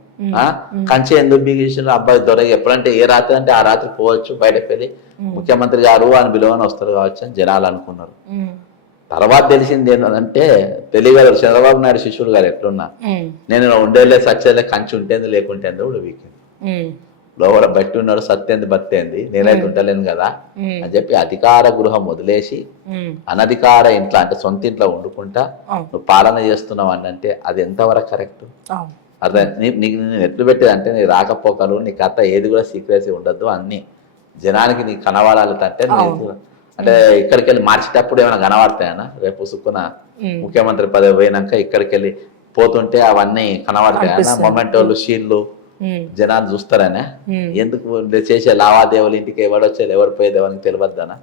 కంచె ఎందుకు బీకిచ్చినావు? అబ్బాయి దొరకి ఎప్పుడంటే ఏ రాత్రి అంటే ఆ రాత్రి పోవచ్చు, బయటకు వెళ్ళి ముఖ్యమంత్రి గారు అని పిలువని వస్తారు కావచ్చు అని జనాలు అనుకున్నారు. తర్వాత తెలిసింది ఏంటంటే తెలియగలరు చంద్రబాబు నాయుడు శిష్యుడు గారు ఎట్లున్నా నేను ఉండేలే సచ్చేలే కంచి ఉంటేంది లేకుంటే కూడా వీకింది. లోపల బట్టి ఉన్నాడు సత్యంది బత్తేంది, నేనైతే ఉండలేను కదా అని చెప్పి అధికార గృహం వదిలేసి అనధికార ఇంట్లో అంటే సొంత ఇంట్లో వండుకుంటా నువ్వు పాలన చేస్తున్నావు అని అంటే అది ఎంతవరకు కరెక్ట్? అదే నీకు నేను ఎట్లు పెట్టేది అంటే నీ రాకపోకలు నీ కథ ఏది కూడా సీక్రెసీ ఉండద్దు, అన్ని జనానికి నీకు కనబడాలి అంటే అంటే ఇక్కడికి వెళ్ళి మార్చేటప్పుడు ఏమైనా కనబడతాయనా? రేపు సుక్కున ముఖ్యమంత్రి పదవి పోయినాక ఇక్కడికి వెళ్ళి పోతుంటే అవన్నీ కనబడతాయనా? మొమెంటోలు షీల్లు జనాలు చూస్తారనే? ఎందుకు చేసే లావాదేవీలు ఇంటికి ఎవడొచ్చేది ఎవరు పోయేది ఎవరికి తెలియద్దనా?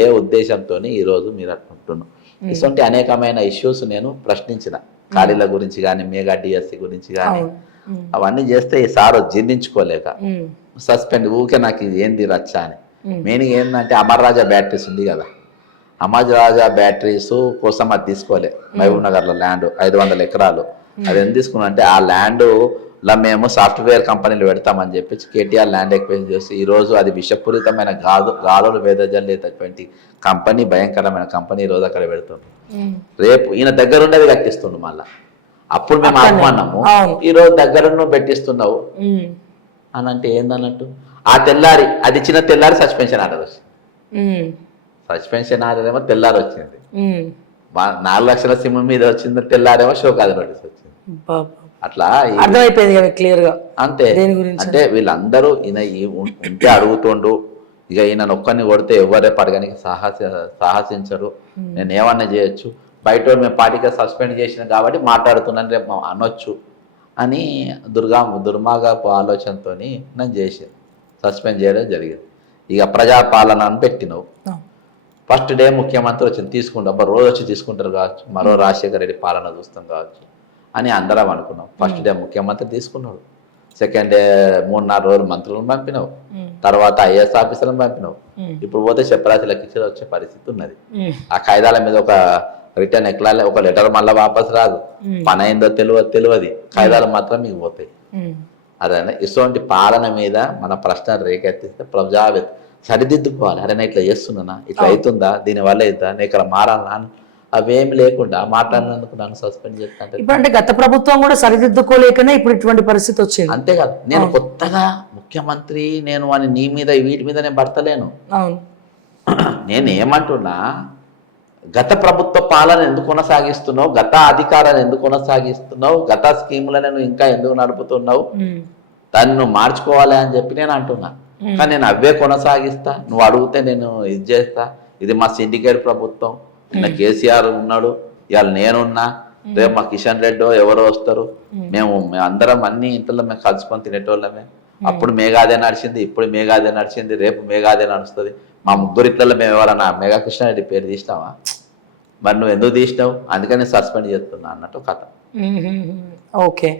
ఏ ఉద్దేశంతో ఈ రోజు మీరు అనుకుంటున్నాను. ఇటువంటి అనేకమైన ఇష్యూస్ నేను ప్రశ్నించిన, ఖాళీల గురించి కానీ మెగా డిఎస్సి గురించి కానీ అవన్నీ చేస్తే ఈ సార్ జీర్ణించుకోలేక సస్పెండ్ ఊకే నాకు ఇది ఏంది రచ్చ అని. మీనింగ్ ఏంటంటే అమర్ రాజా బ్యాటరీస్ ఉంది కదా, అమర్ రాజా బ్యాటరీస్ కోసం అది తీసుకోలే. మహబూబ్ నగర్లో ల్యాండ్ 500 ఎకరాలు అది ఎందుకు తీసుకున్నా అంటే ఆ ల్యాండ్ ఇలా మేము సాఫ్ట్వేర్ కంపెనీలు పెడతామని చెప్పి కేటీఆర్ ల్యాండ్ ఎక్వైజ్ చేసి ఈరోజు అది విషపూరితమైన గాలులు వేదజల్లేటటువంటి కంపెనీ, భయంకరమైన కంపెనీ ఈరోజు అక్కడ పెడుతుంది. రేపు ఈయన దగ్గర ఉండేది కట్టిస్తుండు మళ్ళా. అప్పుడు మేము ఆహ్వానము అవును. ఈరోజు దగ్గర నువ్వు పెట్టిస్తున్నావు అని అంటే ఏందన్నట్టు ఆ తెల్లారి అది చిన్న తెల్లారి సస్పెన్షన్ ఆర్డర్ వచ్చింది. సస్పెన్షన్ ఆర్డర్ ఏమో తెల్లారి వచ్చింది. 4 లక్షల సిమ్ మీద వచ్చింది, తెల్లారేమో షోకాజ్ నోటీస్ వచ్చింది. అట్లా అర్థమైపోయింది కదా క్లియర్ గా. అంతే. దేని గురించి అంటే వీళ్ళందరూ ఈయన ఉంటే అడుగుతుండు, ఇక ఈయన ఒక్కరిని కొడితే ఎవరే పడగానికి సాహసించరు, నేను ఏమన్నా చేయొచ్చు, బయట వాళ్ళు మేము పార్టీగా సస్పెండ్ చేసిన కాబట్టి మాట్లాడుతున్నాను రేపు అనొచ్చు అని దుర్మార్గపు ఆలోచనతో నేను చేసాను, సస్పెండ్ చేయడం జరిగింది. ఇక ప్రజాపాలన అని పెట్టినావు. ఫస్ట్ డే ముఖ్యమంత్రి వచ్చింది, తీసుకుంటాం రోజు వచ్చి తీసుకుంటారు కావచ్చు, మరో రాజశేఖర రెడ్డి పాలన చూస్తాం కావచ్చు అని అందరం అనుకున్నాం. ఫస్ట్ డే ముఖ్యమంత్రి తీసుకున్నాడు, సెకండ్ డే 3-4 రోజులు మంత్రులను పంపినావు, తర్వాత ఐఏఎస్ ఆఫీసర్లను పంపినావు. ఇప్పుడు పోతే చెప్పరాశులకు ఇచ్చి వచ్చే పరిస్థితి ఉన్నది. ఆ కాయిదాల మీద ఒక రిటర్న్ ఎక్లాలి, ఒక లెటర్ మళ్ళీ వాపస్ రాదు, పని అయిందో తెలియదు, కాయిదాలు మాత్రం మీకు పోతాయి. అదే ఇటువంటి పాలన మీద మన ప్రశ్న రేకెత్తిస్తే సరిదిద్దుకోవాలి. అరే నేను ఇట్లా చేస్తున్నానా, ఇట్లా అవుతుందా, దీనివల్ల అవుతుందా, నేను ఇక్కడ మారాలా, అవేమి లేకుండా మాట్లాడినందుకు నన్ను సస్పెండ్ చేస్తాను. ఇప్పుడు అంటే గత ప్రభుత్వం కూడా సరిదిద్దుకోలేకనే ఇప్పుడు ఇటువంటి పరిస్థితి వచ్చింది. అంతేకాదు, నేను కొత్తగా ముఖ్యమంత్రి నేను అని నీ మీద వీటి మీద నేను పడతలేను. నేను ఏమంటున్నా, గత ప్రభుత్వ పాలన ఎందుకు కొనసాగిస్తున్నావు, గత అధికారాన్ని ఎందుకు కొనసాగిస్తున్నావు, గత స్కీములను ఇంకా ఎందుకు నడుపుతున్నావు, దాన్ని నువ్వు మార్చుకోవాలి అని చెప్పి నేను అంటున్నా. కానీ నేను అవే కొనసాగిస్తా, నువ్వు అడిగితే నేను ఇది చేస్తా. ఇది మా సిండికేట్ ప్రభుత్వం, నిన్న కేసీఆర్ ఉన్నాడు, ఇవాళ నేనున్నా, రేపు మా కిషన్ రెడ్డి ఎవరో వస్తారు, మేము అందరం అన్ని ఇంట్లో మేము కలుసుకొని తినేటోళ్ళమే. అప్పుడు మేఘాదే నడిచింది, ఇప్పుడు మేఘాదే నడిచింది, రేపు మేఘాదే నడుస్తుంది. మా ముగ్గురిట్లలో మేము ఎవరన్నా మేఘా కృష్ణారెడ్డి పేరు తీసినావా? మరి నువ్వు ఎందుకు తీసినావు, అందుకని సస్పెండ్ చేస్తున్నా అన్నట్టు కథ. ఓకే.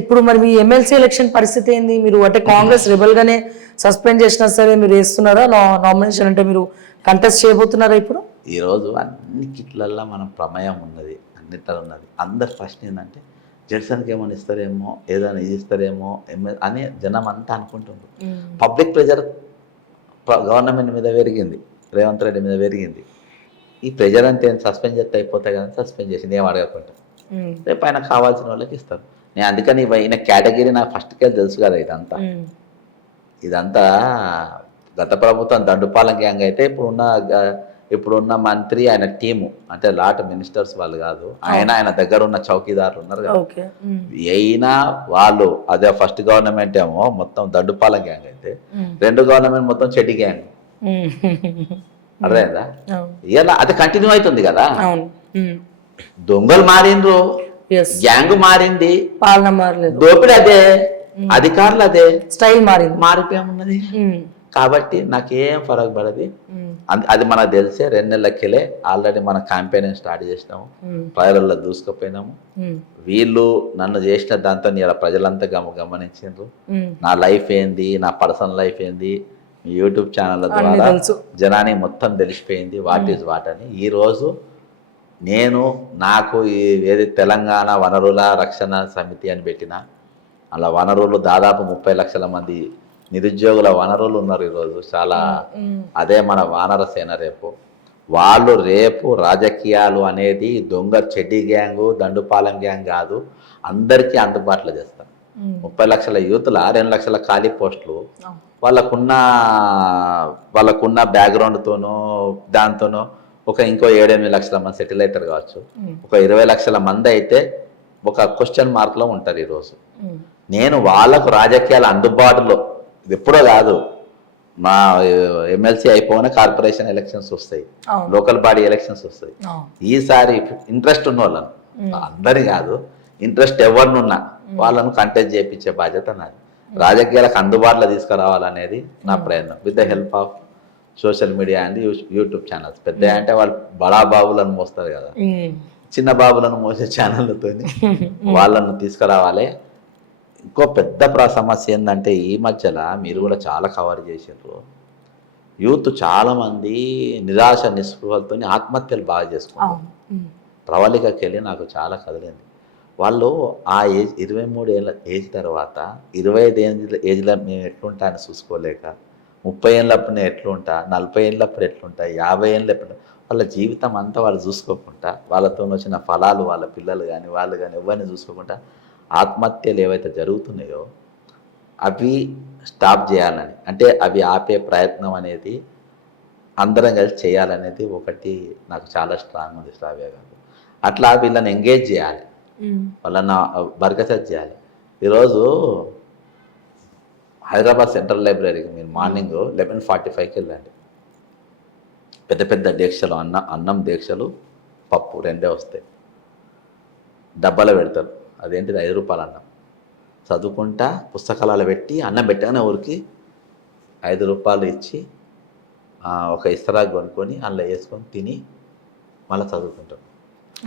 ఇప్పుడు మరి మీ ఎమ్మెల్సీ ఎలక్షన్ పరిస్థితి ఏంది? మీరు అంటే కాంగ్రెస్ రెబల్ గానే సస్పెండ్ చేసినా సరే మీరు వేస్తున్నారా నామినేషన్, అంటే మీరు కంటెస్ట్ చేయబోతున్నారా? ఇప్పుడు ఈరోజు అన్ని కిట్లల్లో మన ప్రమేయం ఉన్నది, అన్నిట్లో ఉన్నది. అందరు ఫస్ట్ ఏంటంటే జడ్సన్కి ఏమైనా ఇస్తారేమో, ఏదైనా ఇది ఇస్తారేమో అని జనం అంతా అనుకుంటున్నారు. పబ్లిక్ ప్రెజర్ గవర్నమెంట్ మీద పెరిగింది, రేవంత్ రెడ్డి మీద పెరిగింది. ఈ ప్రెజర్ అంతే సస్పెండ్ చేస్తే అయిపోతాయి కదా, సస్పెండ్ చేసింది ఏం అడగకుండా, రేపు ఆయన కావాల్సిన వాళ్ళకి ఇస్తారు. నేను అందుకని ఈయన కేటగిరీ నాకు ఫస్ట్కే తెలుసు కదా. ఇదంతా గత ప్రభుత్వం దండుపాలెం గ్యాంగ్ అయితే ఇప్పుడున్న మంత్రి ఆయన టీము, అంటే లాట్ మినిస్టర్స్ వాళ్ళు కాదు, ఆయన దగ్గర ఉన్న చౌకీదారులు ఉన్నారు కదా, అయినా వాళ్ళు అదే ఫస్ట్ గవర్నమెంట్ ఏమో మొత్తం దండుపాలెం గ్యాంగ్ అయితే, రెండు గవర్నమెంట్ మొత్తం చెడ్డి గ్యాంగ్. అర్థమైందా? ఇలా అది కంటిన్యూ అవుతుంది కదా. దొంగలు మారిండ్రు, గ్యాంగ్ మారింది, పాలన మారలేదు, దోపిడీ అదే, అధికారులు అదే, స్టైల్ మారింది, మారిపోయామున్నది. కాబట్టి నాకేం ఫరక్ పడది. అది మనకు తెలిసే 2 నెలలకెళ్ళే ఆల్రెడీ మన క్యాంపెయిన్ స్టార్ట్ చేసినాము, ప్రజలలో దూసుకుపోయినాము. వీళ్ళు నన్ను చేసిన దాంతో ఇలా ప్రజలంతా గమనించారు నా లైఫ్ ఏంది, నా పర్సనల్ లైఫ్ ఏంది. యూట్యూబ్ ఛానళ్ళ ద్వారా జనానికి మొత్తం తెలిసిపోయింది వాట్ ఈజ్ వాట్ అని. ఈరోజు నాకు ఏది తెలంగాణ వనరుల రక్షణ సమితి అని పెట్టిన, అలా వనరులు దాదాపు 30 లక్షల మంది నిరుద్యోగుల వనరులు ఉన్నారు ఈరోజు చాలా. అదే మన వానర సేన. రేపు రాజకీయాలు అనేది దొంగ చెడ్డి గ్యాంగు, దండుపాలెం గ్యాంగ్ కాదు, అందరికీ అందుబాటులో చేస్తారు. 30 లక్షల యూత్ల 2 లక్షల ఖాళీ పోస్టులు వాళ్ళకున్న బ్యాక్గ్రౌండ్తోనో దాంతోనో ఇంకో 7-8 లక్షల మంది సెటిల్ అవుతారు కావచ్చు. 20 లక్షల మంది అయితే ఒక క్వశ్చన్ మార్క్లో ఉంటారు ఈరోజు. నేను వాళ్ళకు రాజకీయాలు అందుబాటులో, ఇది ఎప్పుడో కాదు, మా ఎమ్మెల్సీ అయిపోయిన కార్పొరేషన్ ఎలక్షన్స్ వస్తాయి, లోకల్ బాడీ ఎలక్షన్స్ వస్తాయి. ఈసారి ఇంట్రెస్ట్ ఉన్న వాళ్ళను, అందరి కాదు, ఇంట్రెస్ట్ ఎవరినున్నా వాళ్ళను కంటెస్ట్ చేయించే బాధ్యత నాది. రాజకీయాలకు అందుబాటులో తీసుకురావాలనేది నా ప్రయత్నం, with the help of social media and YouTube channels. పెద్ద అంటే వాళ్ళు బడా బాబులను మోస్తారు కదా, చిన్న బాబులను మోసే ఛానళ్ళతో వాళ్ళను తీసుకురావాలి. ఇంకో పెద్ద సమస్య ఏంటంటే ఈ మధ్యలో మీరు కూడా చాలా కవర్ చేసారు, యూత్ చాలామంది నిరాశ నిస్పృహలతో ఆత్మహత్యలు బాగా చేసుకుంటారు. ప్రవళికకి వెళ్ళి నాకు చాలా కదిలింది. వాళ్ళు ఆ ఏజ్ 23 ఏళ్ళ ఏజ్ తర్వాత 25 ఏజ్లో మేము ఎట్లుంటా అని చూసుకోలేక, 30 ఏళ్ళప్పుడు నేను ఎట్లుంటా, 40 ఏళ్ళప్పుడు ఎట్లుంటా, 50 ఏళ్ళు ఎప్పుడు వాళ్ళ జీవితం అంతా వాళ్ళు చూసుకోకుండా, వాళ్ళతో వచ్చిన ఫలాలు వాళ్ళ పిల్లలు కానీ వాళ్ళు కానీ ఎవరిని చూసుకోకుండా ఆత్మహత్యలు ఏవైతే జరుగుతున్నాయో అవి స్టాప్ చేయాలని, అంటే అవి ఆపే ప్రయత్నం అనేది అందరం కలిసి చేయాలనేది ఒకటి నాకు చాలా స్ట్రాంగ్ ఉంది శ్రావ్య గారు. అట్లా వీళ్ళని ఎంగేజ్ చేయాలి, వాళ్ళని బర్గసెట్ చేయాలి. ఈరోజు హైదరాబాద్ సెంట్రల్ లైబ్రరీకి మీరు మార్నింగ్ 11:45కి వెళ్ళండి. పెద్ద పెద్ద దీక్షలు, అన్నం దీక్షలు, పప్పు రెండే వస్తాయి, డబ్బాలో పెడతారు. అదేంటిది 5 రూపాయల అన్నం. చదువుకుంటా పుస్తకాలలో పెట్టి అన్నం పెట్టగానే ఊరికి 5 రూపాయలు ఇచ్చి ఒక ఇస్తరాకు కొనుక్కొని అందులో వేసుకొని తిని మళ్ళీ చదువుకుంటారు.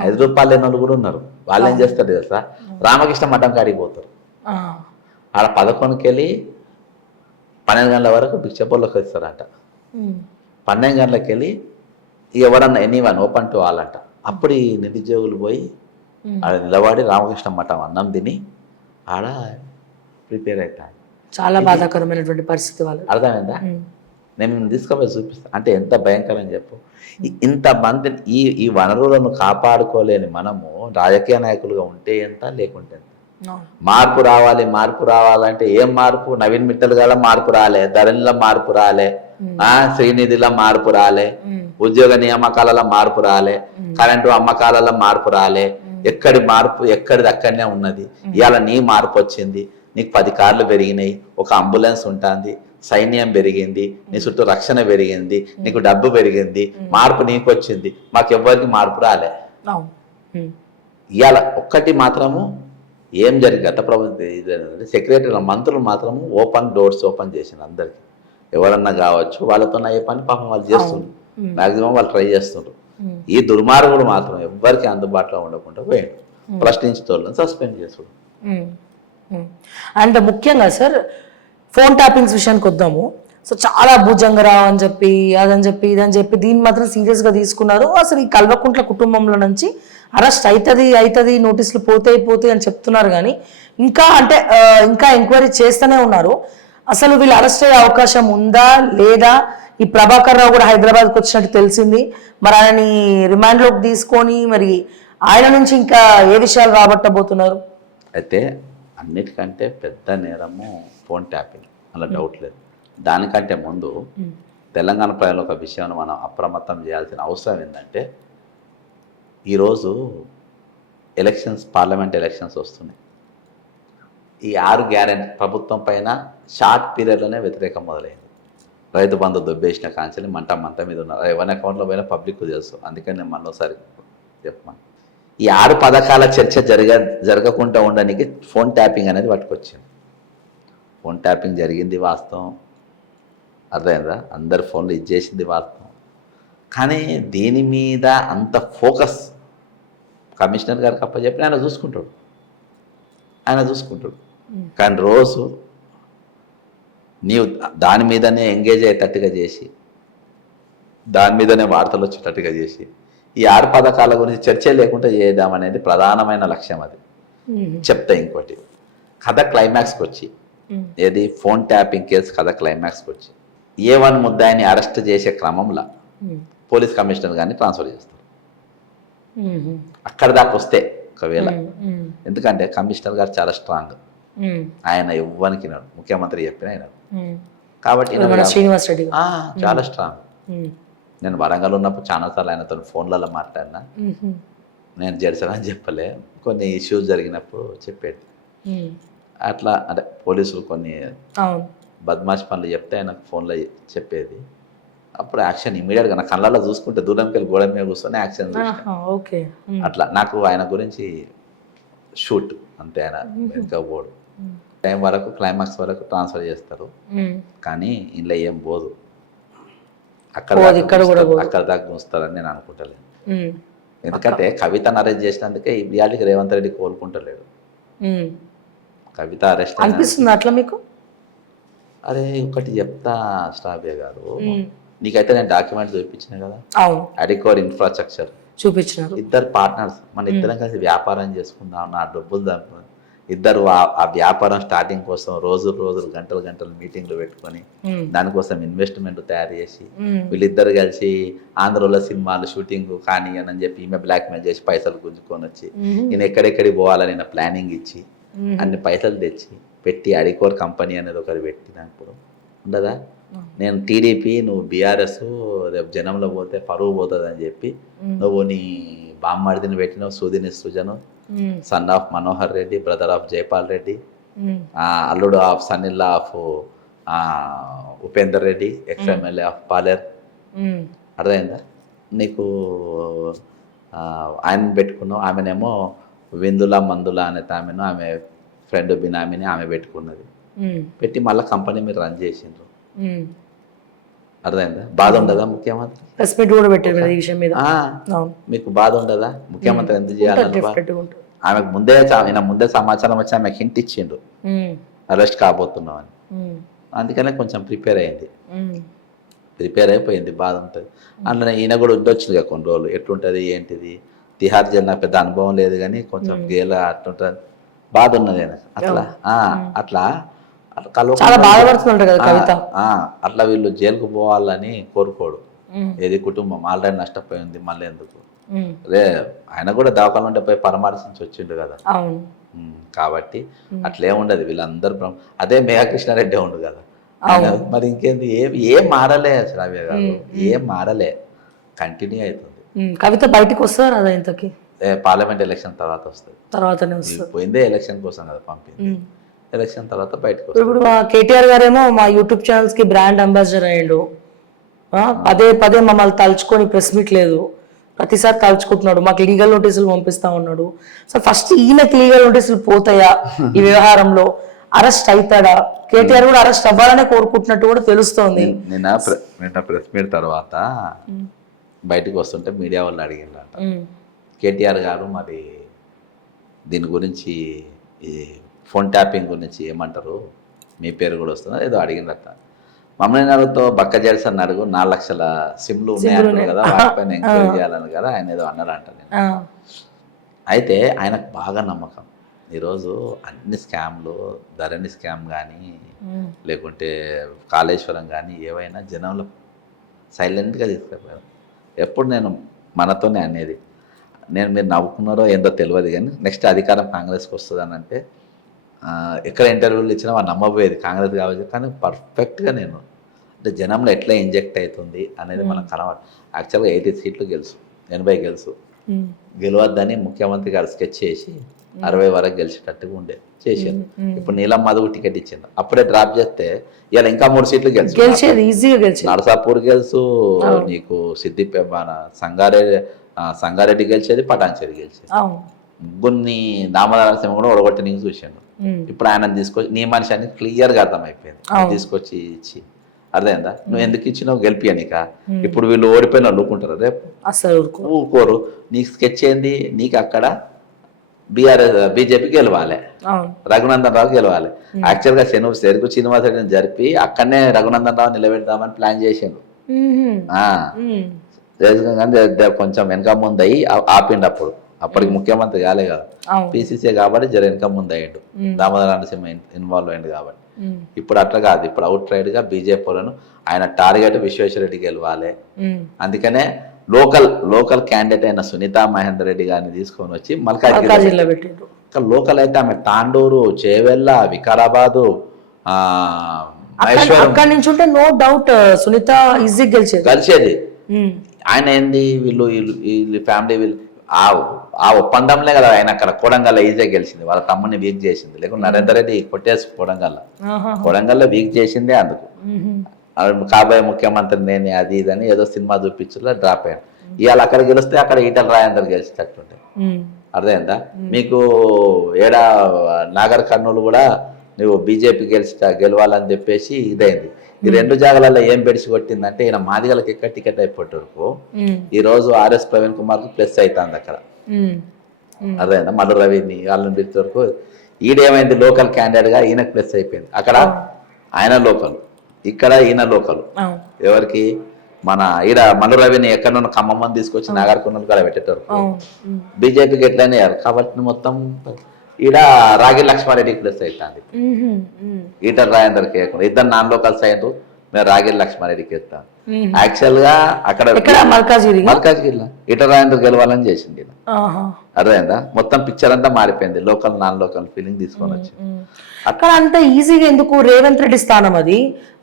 5 రూపాయలు లేని వాళ్ళు కూడా ఉన్నారు. వాళ్ళు ఏం చేస్తారు తెలుసా, రామకృష్ణ మఠం కాడికి పోతారు. ఆడ 11కి వెళ్ళి 12 గంటల వరకు భిక్షపొల్లోకి వస్తారంట. 12 గంటలకు వెళ్ళి ఎవరన్నా ఎనీవన్ ఓపెన్ టు ఆల్ అంట. అప్పుడు ఈ నిరుద్యోగులు పోయి ఆడ నిలబడి రామకృష్ణ మఠం అన్నం తిని ఆడ ప్రిపేర్ అవుతాను. చాలా బాధాకరమైనటువంటి పరిస్థితి వాళ్ళు. అర్థమైందా? నేను తీసుకుపోయి చూపిస్తాను. అంటే ఎంత భయంకరం చెప్పు. ఇంతమంది ఈ వనరులను కాపాడుకోలేని మనము రాజకీయ నాయకులుగా ఉంటే ఎంత, లేకుంటే ఎంత. మార్పు రావాలంటే ఏం మార్పు? నవీన్ మిట్టల్ గల మార్పు రాలే, ధరణిలో మార్పు రాలే, శ్రీనిధిలో మార్పు రాలే, ఉద్యోగ నియామకాలలో మార్పు రాలే, కరెంటు అమ్మకాలలో మార్పు రాలే. ఎక్కడి మార్పు ఎక్కడిది అక్కడనే ఉన్నది. ఇవాళ నీ మార్పు వచ్చింది, నీకు 10 కార్లు పెరిగినాయి, ఒక అంబులెన్స్ ఉంటుంది, సైన్యం పెరిగింది, నీ చుట్టూ రక్షణ పెరిగింది, నీకు డబ్బు పెరిగింది, మార్పు నీకు వచ్చింది. మాకెవ్వరికి మార్పు రాలే. ఇవాళ ఒక్కటి మాత్రము ఏం జరిగింది, గత ప్రభుత్వం సెక్రటరీ మంత్రులు మాత్రము డోర్స్ ఓపెన్ చేసింది అందరికి. ఎవరన్నా కావచ్చు, వాళ్ళతో ఏ పని పాపం వాళ్ళు చేస్తుండ్రు, మాక్సిమం వాళ్ళు ట్రై చేస్తుండ్రు. ఈ దుర్మార్గుడు మాత్రం ఎవ్వరికి అందుబాటులో ఉండకుండా పోయాడు. ప్రశ్నించేటోళ్ళని సస్పెండ్ చేసుడు. అండ్ ముఖ్యంగా సార్ ఫోన్ ట్యాపింగ్స్ విషయానికి వద్దాము. సో చాలా భుజంగరావు అని చెప్పి అదని చెప్పి ఇదని చెప్పి దీన్ని మాత్రం సీరియస్గా తీసుకున్నారు. అసలు ఈ కల్వకుంట్ల కుటుంబంలో నుంచి అరెస్ట్ అవుతుంది నోటీసులు పోతాయి అని చెప్తున్నారు. కానీ ఇంకా ఎంక్వైరీ చేస్తూనే ఉన్నారు. అసలు వీళ్ళు అరెస్ట్ అయ్యే అవకాశం ఉందా లేదా? ఈ ప్రభాకర్ రావు కూడా హైదరాబాద్కి వచ్చినట్టు తెలిసింది. మరి ఆయనని రిమాండ్లోకి తీసుకొని మరి ఆయన నుంచి ఇంకా ఏ విషయాలు రాబట్టబోతున్నారు? అయితే అన్నిటికంటే పెద్ద నేరము ఫోన్ ట్యాపింగ్, అలా డౌట్ లేదు. దానికంటే ముందు తెలంగాణ ప్రజలు ఒక విషయాన్ని మనం అప్రమత్తం చేయాల్సిన అవసరం ఏంటంటే, ఈరోజు పార్లమెంట్ ఎలక్షన్స్ వస్తున్నాయి. ఈ 6 గ్యారెంటీ ప్రభుత్వం పైన షార్ట్ పీరియడ్లోనే వ్యతిరేకం మొదలైంది. రైతు బంధు దొబ్బేసిన కాంచెల్లి మంట మీద ఉన్నారు. ఎవరి అకౌంట్లో పోయినా పబ్లిక్ తెలుసు. అందుకని నేను మరోసారి చెప్పాను, ఈ 6 పథకాల చర్చ జరగకుండా ఉండడానికి ఫోన్ ట్యాపింగ్ అనేది పట్టుకొచ్చింది. ఫోన్ ట్యాపింగ్ జరిగింది వాస్తవం, అర్థమైందా? అందరు ఫోన్లు ఇచ్చేసింది వాస్తవం. కానీ దీని మీద అంత ఫోకస్ కమిషనర్ గారికి అప్పచెప్పి ఆయన చూసుకుంటాడు. కానీ రోజు నీవు దాని మీదనే ఎంగేజ్ అయ్యేటట్టుగా చేసి, దాని మీదనే వార్తలు వచ్చేటట్టుగా చేసి, ఈ 6 పథకాల గురించి చర్చ లేకుండా చేద్దామనేది ప్రధానమైన లక్ష్యం. అది చెప్తా. ఇంకోటి, కథ క్లైమాక్స్కి వచ్చి, ఏది ఫోన్ ట్యాపింగ్ కేసు కథ క్లైమాక్స్కి వచ్చి A1 ముద్దాయిని అరెస్ట్ చేసే క్రమంలో పోలీస్ కమిషనర్ గారిని ట్రాన్స్ఫర్ చేస్తారు. అక్కడ దాకా వస్తే ఒకవేళ, ఎందుకంటే కమిషనర్ గారు చాలా స్ట్రాంగ్, ఆయన ఇవ్వనికి ముఖ్యమంత్రి చెప్పిన ఆయన కాబట్టి శ్రీనివాస్ రెడ్డి చాలా స్ట్రాంగ్. నేను వరంగల్ ఉన్నప్పుడు చాలాసార్లు ఆయనతో ఫోన్లలో మాట్లాడినా. నేను జెర్సన్ అని చెప్పలే, కొన్ని ఇష్యూస్ జరిగినప్పుడు చెప్పేది. అట్లా అంటే పోలీసులు కొన్ని బద్మాష్ పనులు చెప్తే ఆయన ఫోన్లో చెప్పేది. అప్పుడు యాక్షన్ ఇమీడియట్గా నా కళ్ళల్లో చూసుకుంటే దూరంకి వెళ్ళి గోడ మీద కూర్చొని యాక్షన్ అట్లా. నాకు ఆయన గురించి షూట్ అంతే, ఆయన వెనుక పోడు. టైం వరకు క్లైమాక్స్ వరకు ట్రాన్స్ఫర్ చేస్తారు, కానీ ఇంట్లో ఏం పోదు. అక్కడ దాకా చూస్తారని నేను అనుకుంటలేను. ఎందుకంటే కవితను అరెస్ట్ చేసినందుకే ఈ రియాలిటీకి రేవంత్ రెడ్డి కోలుకుంటలేడు. కవిత అరెస్ట్ అనిపిస్తుంది అట్లా మీకు? అరే ఒకటి చెప్తా శ్రావ్య గారు, నీకైతే నేను డాక్యుమెంట్ చూపించిన కదా, అడికోర్ ఇన్ఫ్రాస్ట్రక్చర్ చూపించినారు. 2 పార్ట్నర్స్, మన ఇద్దరం కలిసి వ్యాపారం చేసుకుందాం, నా డబ్బులు దాని ఇద్దరు ఆ వ్యాపారం స్టార్టింగ్ కోసం రోజులు గంటలు మీటింగ్లు పెట్టుకొని దానికోసం ఇన్వెస్ట్మెంట్ తయారు చేసి వీళ్ళిద్దరు కలిసి ఆంధ్రలో సినిమాలు షూటింగ్ కానీ అని చెప్పి ఈమె బ్లాక్మెయిల్ చేసి పైసలు గుంజుకొని వచ్చి ఈయన ఎక్కడెక్కడికి పోవాలని ఈయన ప్లానింగ్ ఇచ్చి అన్ని పైసలు తెచ్చి పెట్టి అడికోర్ కంపెనీ అనేది ఒకటి పెట్టినప్పుడు ఉండదా నేను టీడీపీ నువ్వు బీఆర్ఎస్ రేపు జనంలో పోతే పరువు పోతుంది అని చెప్పి నువ్వు నీ బామ్మడిదిని పెట్టినావు సూదిని Srujan son of Manohar Reddy brother of Jaipal Reddy అల్లుడు ఆఫ్ సన్నిల్లా of Upender Reddy ex MLA of Palair అర్థమైందా నీకు ఆయన పెట్టుకున్నావు ఆమెనేమో విందుల మందుల అనే ఆమెను ఆమె ఫ్రెండ్ బినామీని ఆమె పెట్టుకున్నది పెట్టి మళ్ళీ కంపెనీ మీరు రన్ చేసిండ్రు అర్థమైందా బాధ ఉండదా ముఖ్యమంత్రి ప్రెస్ మీట్ కూడా పెట్టారు ఈ విషయం మీద మీకు బాధ ఉండదా ముఖ్యమంత్రి ఎందుకు చేయాలి ఆమెకు ముందే సమాచారం వచ్చి ఆమెకు హింట్ ఇచ్చిండు అరెస్ట్ కాబోతున్నాం అని అందుకనే కొంచెం ప్రిపేర్ అయిపోయింది బాధ ఉంటుంది అందులో ఈయన కూడా ఉండొచ్చింది కదా కొన్ని రోజులు ఎట్లుంటుంది ఏంటిది తిహార్ జైలు నాకు పెద్ద అనుభవం లేదు కానీ కొంచెం గేల అట్లుంటుంది బాధ ఉన్నది అట్లా చాలా బాధపడుతుంటారు కదా కవిత అట్లా వీళ్ళు జైలుకు పోవాలని కోరుకోడు ఏది కుటుంబం ఆల్రెడీ నష్టపోయింది మళ్ళీ ఎందుకు రే ఆయన కూడా దవాఖాన ఉంటే పోయి పరామర్శించి వచ్చిండు కదా కాబట్టి అట్లే ఉండదు వీళ్ళందరూ అదే మేఘకృష్ణారెడ్డి ఉండు కదా మరి ఇంకేంది ఏం మారలే శ్రావ్య గారు ఏం మారలే కంటిన్యూ అవుతుంది కవిత బయటకు వస్తారు అదా ఇంతకి పార్లమెంట్ ఎలక్షన్ తర్వాత వస్తుంది తర్వాతనే వస్తుంది పోయిందే ఎలక్షన్ కోసం కదా పంపింది ఎలక్షన్ తర్వాత బయటకు ఇప్పుడు మా కేటీఆర్ గారేమో మా యూట్యూబ్ ఛానల్స్ కి బ్రాండ్ అంబాసిడర్ అయ్యిండు పదే మమ్మల్ని తలుచుకొని ప్రెస్ మీట్ లేదు ప్రతిసారి తలుచుకుంటున్నాడు మాకు లీగల్ నోటీసులు పంపిస్తా ఉన్నాడు సో ఫస్ట్ ఈయనకి లీగల్ నోటీసులు పోతాయా ఈ వ్యవహారంలో అరెస్ట్ అవుతాడా కేటీఆర్ కూడా అరెస్ట్ అవ్వాలనే కోరుకుంటున్నట్టు కూడా తెలుస్తోంది నిన్న ప్రెస్ మీట్ తర్వాత బయటకు వస్తుంటే మీడియా వాళ్ళు అడిగిందంట కేటీఆర్ గారు మరి దీని గురించి ఈ ఫోన్ ట్యాపింగ్ గురించి ఏమంటారు మీ పేరు కూడా వస్తుందా ఏదో అడిగిందట మమ్మల్ని అడుగుతో బక్క జెర్సన్ అడుగు 4 లక్షల సిమ్లు ఉన్నాయంటారు కదా వాటిపైన ఎంక్వైరీ చేయాలని కదా ఆయన ఏదో అన్నారంట నేను అయితే ఆయనకు బాగా నమ్మకం ఈరోజు అన్ని స్కామ్లు ధరణి స్కామ్ కానీ లేకుంటే కాళేశ్వరం కానీ ఏవైనా జనంలో సైలెంట్గా తీసుకుపోయారు ఎప్పుడు నేను మనతోనే అనేది మీరు నవ్వుకున్నారో ఏందో తెలియదు కానీ నెక్స్ట్ అధికారం కాంగ్రెస్కి వస్తుందని అంటే ఎక్కడ ఇంటర్వ్యూలు ఇచ్చినా వాళ్ళు నమ్మబోయేది కాంగ్రెస్ కావచ్చు కానీ పర్ఫెక్ట్గా నేను అంటే జనంలో ఎట్లా ఇంజెక్ట్ అవుతుంది అనేది మనకు కనబడి యాక్చువల్గా 80 సీట్లు గెలుసు 80 గెలుసు గెలవద్దని ముఖ్యమంత్రి గారు స్కెచ్ చేసి 60 వరకు గెలిచేటట్టుగా ఉండేది చేశారు ఇప్పుడు నీలం మధుకు టికెట్ ఇచ్చింది అప్పుడే డ్రాప్ చేస్తే ఇలా ఇంకా 3 సీట్లు గెలిచి నరసాపూర్ గెలుసు నీకు సిద్దిపేట సంగారెడ్డి గెలిచేది పటాన్చేరి గెలిచేది ముగ్గురిని దామోదర సింహ కూడా ఒడగొట్టి నీకు చూసాను ఇప్పుడు ఆయన తీసుకొచ్చి నీ మనిషి అని క్లియర్గా అర్థమైపోయింది తీసుకొచ్చి ఇచ్చి అర్థమైందా నువ్వు ఎందుకు ఇచ్చినావు గెలిపియనిక ఇప్పుడు వీళ్ళు ఓడిపోయిన వాళ్ళు ఊరుకుంటారు రేపు అసలు ఊరుకోరు నీకు స్కెచ్ ఏంది నీకు అక్కడ బీజేపీ గెలవాలి రఘునందన్ రావు గెలవాలి యాక్చువల్గా చెరుకు శ్రీనివాసరెడ్డిని జరిపి అక్కడనే రఘునందన్ రావు నిలబెడదామని ప్లాన్ చేసిండు కొంచెం వెనక ముందు అయ్యి ఆపిండు అప్పటికి ముఖ్యమంత్రి కాలే కదా పిసిసి కాబట్టి జర వెనక ముందు అయ్యిండు దామోదర నరసింహ ఇన్వాల్వ్ అయ్యిండు కాబట్టి ఇప్పుడు అట్లా కాదు ఇప్పుడు అవుట్ రైడ్ గా బీజేపీలను ఆయన టార్గెట్ విశ్వేశ్వరరెడ్డి గెలవాలి అందుకనే లోకల్ క్యాండిడేట్ అయిన సునీతా మహేందర్ రెడ్డి గారిని తీసుకొని వచ్చి మల్కాజ్గిరిలో పెట్టిండు లోకల్ అయితే ఆమె తాండూరు చేవెళ్ళ వికారాబాదు అక్కడి నుంచి ఉంటే నో డౌట్ సునీత ఈజీ గెలిచేది ఆయన ఏంది వీళ్ళు ఫ్యామిలీ వీళ్ళు ఆ ఒప్పందంలే కదా ఆయన అక్కడ కొడంగల్ ఈజీగా గెలిచింది వాళ్ళ తమ్ముని వీక్ చేసింది లేకుంటే నరేందర్ రెడ్డి కొట్టేసి కొడంగల్లో వీక్ చేసిందే అందుకు కాబోయే ముఖ్యమంత్రి నేను అది ఇదని ఏదో సినిమా చూపించులో డ్రాప్ అయ్యాను ఇవాళ అక్కడ గెలిస్తే అక్కడ ఈటల రాజేందర్ గెలిచేటట్టుంటే అర్థమైందా మీకు నాగర్ కర్నూలు కూడా నువ్వు బీజేపీ గెలవాలని చెప్పేసి ఇదైంది ఈ 2 జాగాలలో ఏం పెడిచి కొట్టిందంటే ఈయన మాదిగలకి ఎక్కడ టికెట్ అయిపోయే వరకు ఈ రోజు ఆర్ఎస్ ప్రవీణ్ కుమార్ కు ప్లస్ అవుతుంది అక్కడ అర్థమైందా మల్లు రవిని వాళ్ళని పిలిచే వరకు ఈడేమైంది లోకల్ క్యాండిడేట్ గా ఈయనకు ప్లస్ అయిపోయింది అక్కడ ఆయన లోకల్ ఇక్కడ ఈయన లోకల్ ఎవరికి మన ఈడ మల్లు రవిని ఎక్కడున్న ఖమ్మం తీసుకొచ్చి నాగర్ కర్నూలు కూడా పెట్టేటప్పుడు బీజేపీకి ఎట్లయినా కాబట్టి మొత్తం ఈడ రాగి లక్ష్మారెడ్డికి ప్లస్ అవుతుంది. ఈటల రాజేందర్కి వేయకుండా ఇద్దరు నాన్ లోకల్స్ అయ్యారు, మేము రాగి లక్ష్మారెడ్డికి వేస్తాం. యాక్చువల్గా అక్కడ మల్కాజ్గిరిలో ఈటల రాజేందర్ గెలవాలని చేసింది. అర్థమైందా? మొత్తం పిక్చర్ అంతా మారిపోయింది, లోకల్ నాన్ లోకల్ ఫీలింగ్ తీసుకొని వచ్చి. అక్కడ అంత ఈజీగా ఎందుకు రేవంత్ రెడ్డి స్థానం, అది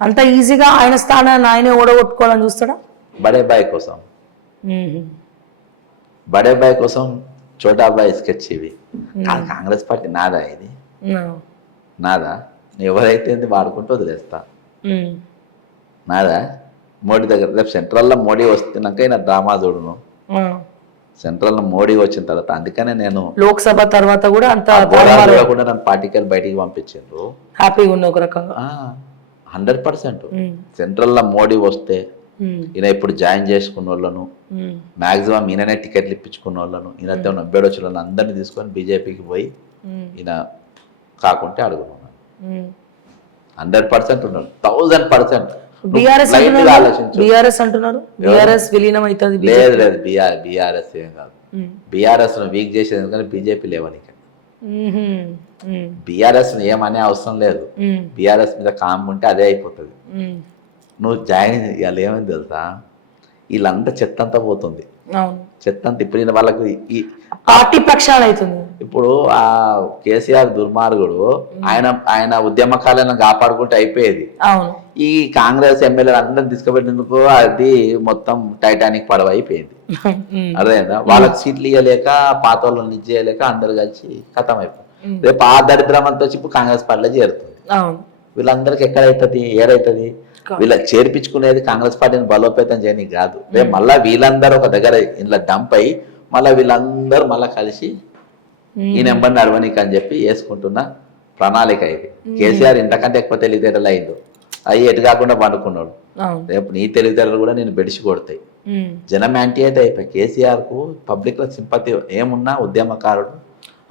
అంత ఈజీగా ఆయన స్థానాన్ని ఆయనే ఓడగొట్టుకోవాలని చూస్తాడా? బడే బాయ్ కోసం, బడే బాయ్ కోసం చోటా బాయ్ స్కెచ్ ఇవి. కాంగ్రెస్ పార్టీ నాదా, ఇది నాదా, ఎవరైతే వాడుకుంటూ వదిలేస్తా. నాదా మోడీ దగ్గర రేపు సెంట్రల్లో మోడీ వస్తున్నాక ఈయన డ్రామా చూడును. సెంట్రల్ మోడీ వచ్చిన తర్వాత అందుకనే నేను లోక్సభ తర్వాత కూడా అంత కూడా నన్ను పార్టీకి వెళ్ళి బయటికి పంపించారు. హ్యాపీగా ఉన్న ఒక రకంగా 100%. సెంట్రల్లో మోడీ వస్తే ఈయన ఇప్పుడు జాయిన్ చేసుకున్న వాళ్ళను మాక్సిమం ఈయననే టికెట్లు ఇప్పించుకున్న వాళ్ళను ఈయన 90 వచ్చిన వాళ్ళని అందరినీ తీసుకొని బీజేపీకి పోయి ఈయన కాకుంటే అడుగుతున్నాను. 100% ఉన్నాడు, 1000%. బీఆర్ఎస్ అంటున్నారు, బీఆర్ఎస్ విలీనం అవుతుంది. లేదు లేదు, బీఆర్ఎస్ ఏం కాదు. బీఆర్ఎస్ వీక్ చేసేది ఎందుకంటే బీజేపీ లేవని. బీఆర్ఎస్ ఏమనే అవసరం లేదు, బీఆర్ఎస్ మీద కామ్ ఉంటే అదే అయిపోతుంది. నువ్వు జాయిన్ ఇవాళ ఏమైంది తెలుసా, వీళ్ళంతా చెత్త అంతా పోతుంది, చెత్త అంతా. ఇప్పుడు వాళ్ళకు ఈ పార్టీ ప్రక్షాళన అవుతుంది. ఇప్పుడు ఆ కేసీఆర్ దుర్మార్గుడు ఆయన ఉద్యమకాలను కాపాడుకుంటే అయిపోయేది. ఈ కాంగ్రెస్ ఎమ్మెల్యేలు అందరిని తీసుకుపెట్టినందుకు అది మొత్తం టైటానిక్ పడవ అయిపోయింది. అర్థమైందా? వాళ్ళకి సీట్లు ఇవ్వలేక, పాత వాళ్ళని ఇచ్చేయలేక అందరు కలిసి ఖతం అయిపోయింది. రేపు ఆ దరిద్రం అంతా వచ్చి ఇప్పుడు కాంగ్రెస్ పార్టీలో చేరుతుంది. వీళ్ళందరికి ఎక్కడైతుంది, ఏడైతుంది? వీళ్ళకి చేర్పించుకునేది కాంగ్రెస్ పార్టీని బలోపేతం చేయడానికి కాదు. రేపు మళ్ళీ వీళ్ళందరూ ఒక దగ్గర ఇంట్లో డంప్ అయ్యి మళ్ళీ వీళ్ళందరూ మళ్ళీ కలిసి ఈ నెంబర్ నడవనీకి అని చెప్పి వేసుకుంటున్న ప్రణాళిక ఇది. కేసీఆర్ ఇంతకంటే ఎక్కువ తెలివితేటలు అయిండు, అవి ఎటు కాకుండా పండుకున్నాడు. రేపు నీ తెలివితేటలు కూడా నేను బెడిసి కొడతాయి. జనం యాంటీ అయితే అయిపోయి కేసీఆర్ కు పబ్లిక్ లో సింపతి ఏమున్నా ఉద్యమకారుడు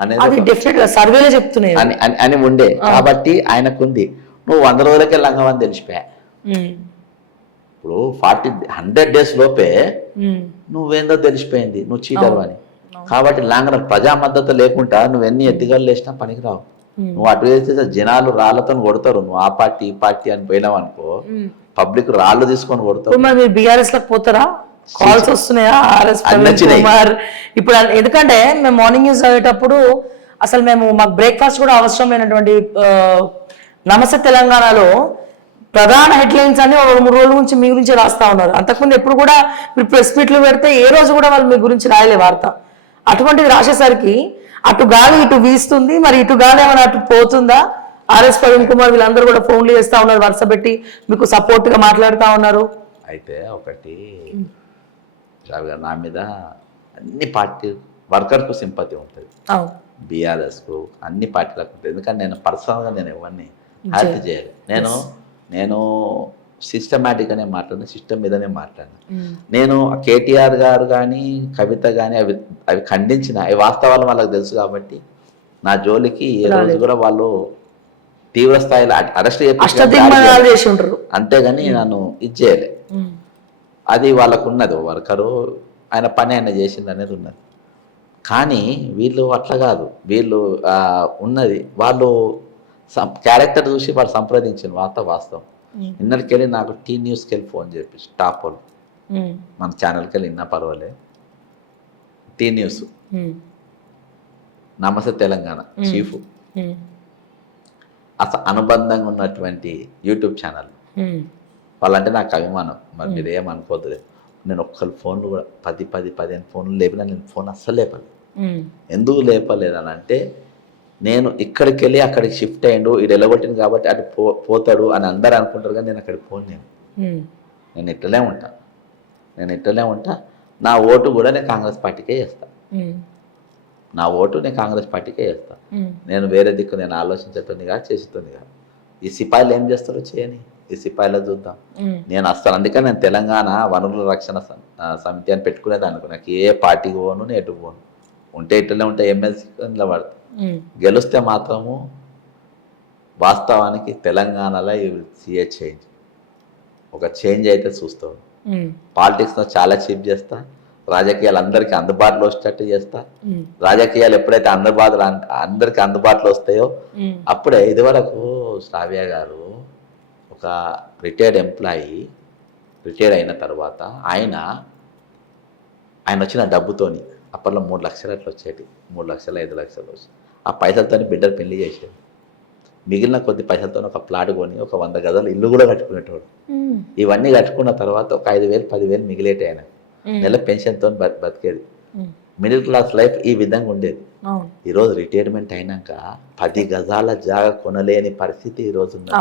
అనేది సర్వేలో చెప్తున్నాయి అని ఉండే కాబట్టి ఆయనకుంది. నువ్వు 100 రోజులకే లంగమని తెలిసిపోయా. ఇప్పుడు 100 days లోపే నువ్వేందో తెలిసిపోయింది నువ్వు చీటర్ అని. కాబట్టి లాంగన ప్రజా మద్దతు లేకుండా నువ్వు ఎన్ని ఎత్తుగలు వేసినా పనికిరావు. నువ్వు అటు వేస్తే జనాలు రాళ్లతో కొడతారు. నువ్వు ఆ పార్టీ ఈ పార్టీ అని పోయినావు అనుకో, పబ్లిక్ రాళ్ళు తీసుకొని కొడతారు. బీఆర్ఎస్ లకు పోతారా? కాల్స్ వస్తున్నాయా? ఇప్పుడు ఎందుకంటే మేము మార్నింగ్ న్యూస్ చదివేటప్పుడు అసలు మాకు బ్రేక్ఫాస్ట్ కూడా అవసరం లేనటువంటి నమస్తే తెలంగాణలో ప్రధాన హెడ్లైన్స్ అని 2-3 రోజుల నుంచి మీ గురించి రాస్తా ఉన్నారు. అంతకుముందు ఎప్పుడు కూడా మీరు ప్రెస్ మీట్లు పెడితే ఏ రోజు కూడా వాళ్ళు మీ గురించి రాయలే వార్త. అటువంటిది రాసేసరికి అటు గాలి ఇటు వీస్తుంది, మరి ఇటు గాలి ఏమైనా అటు పోతుందా? ఆర్ఎస్ ప్రవీణ్ కుమార్ వీళ్ళందరూ కూడా ఫోన్లు చేస్తా ఉన్నారు, వరుస పెట్టి మీకు సపోర్ట్ గా మాట్లాడుతూ ఉన్నారు. అయితే ఒకటి నా మీద అన్ని పార్టీ వర్కర్కు సింపతి ఉంటుంది, బీఆర్ఎస్కు అన్ని పార్టీలకు ఉంటుంది. ఎందుకంటే నేను పర్సనల్గా నేను ఎవరిని హ్యాపీ చేయాలి. నేను సిస్టమేటిక్గానే మాట్లాడిన, సిస్టమ్ మీదనే మాట్లాడిన. నేను కేటీఆర్ గారు కానీ కవిత కానీ అవి ఖండించిన, అవి వాస్తవాలు వాళ్ళకి తెలుసు కాబట్టి నా జోలికి ఏ రోజు కూడా వాళ్ళు తీవ్ర స్థాయిలో అరెస్ట్ చేసి ఉంటారు. అంతేగాని నన్ను ఇది చేయలే. అది వాళ్ళకు ఉన్నది, వర్కరు ఆయన పని ఆయన చేసింది అనేది ఉన్నది. కానీ వీళ్ళు అట్లా కాదు, వీళ్ళు ఉన్నది వాళ్ళు క్యారెక్టర్ చూసి వాళ్ళు సంప్రదించిన వాస్తవం. నిన్నటికి వెళ్ళి నాకు టీ న్యూస్కి వెళ్ళి ఫోన్ చేపించి టాప్ వాళ్ళు మన ఛానల్కి వెళ్ళి విన్నా పర్వాలే, టీ న్యూస్ నమస్తే తెలంగాణ చీఫ్ అసలు అనుబంధంగా ఉన్నటువంటి యూట్యూబ్ ఛానల్ వాళ్ళంటే నాకు అభిమానం. మరి మీరు ఏమనుకోవద్దు, నేను ఒక్కరు ఫోన్లు కూడా 10-15 ఫోన్లు లేపినా నేను ఫోన్ అస్సలు లేపలేదు. ఎందుకు లేపలేదు అని అంటే, నేను ఇక్కడికి వెళ్ళి అక్కడికి షిఫ్ట్ అయ్యిండు, ఇది ఎలగొట్టింది కాబట్టి అటు పోతాడు అని అందరూ అనుకుంటారు. కానీ నేను అక్కడికి పోను. నేను ఇట్లనే ఉంటా. నా ఓటు కూడా నేను కాంగ్రెస్ పార్టీకే చేస్తా. నేను వేరే దిక్కు నేను ఆలోచించేస్తుంది కాదు, చేస్తుంది కాదు. ఈ సిపాయిలు ఏం చేస్తారో చేయని, ఈ సిపాయిలో చూద్దాం. నేను వస్తాను. అందుకని నేను తెలంగాణ వనరుల రక్షణ సమితి అని పెట్టుకునేదానికి నాకు ఏ పార్టీకి పోను, నేను ఎటు పోను. ఉంటే ఇట్లనే ఉంటే ఎమ్మెల్సీ నిలబడతా. గెలిస్తే మాత్రము వాస్తవానికి తెలంగాణలో చేంజ్, ఒక చేంజ్ అయితే చూస్తాను. పాలిటిక్స్లో చాలా చీప్ చేస్తా, రాజకీయాలు అందరికీ అందుబాటులో వచ్చేటట్టు చేస్తా. రాజకీయాలు ఎప్పుడైతే అందరికీ అందుబాటులో వస్తాయో అప్పుడే ఇదివరకు శ్రావ్య గారు ఒక రిటైర్డ్ ఎంప్లాయీ రిటైర్డ్ అయిన తర్వాత ఆయన వచ్చిన డబ్బుతోని అప్పట్లో 3 లక్షలు అట్లా వచ్చేటి, 3 లక్షలు 5 లక్షలు వచ్చి ఆ పైసలతోని బిడ్డలు పెళ్లి చేసేది. మిగిలిన కొద్ది పైసలతో ఒక ప్లాట్ కొని ఒక 100 గజాలు ఇల్లు కూడా కట్టుకునేటోడు. ఇవన్నీ కట్టుకున్న తర్వాత ఒక 5,000 10,000 మిగిలేటి ఆయన నెల పెన్షన్తో బతికేది. మిడిల్ క్లాస్ లైఫ్ ఈ విధంగా ఉండేది. ఈరోజు రిటైర్మెంట్ అయినాక 10 గజాల జాగా కొనలేని పరిస్థితి ఈరోజు ఉంది.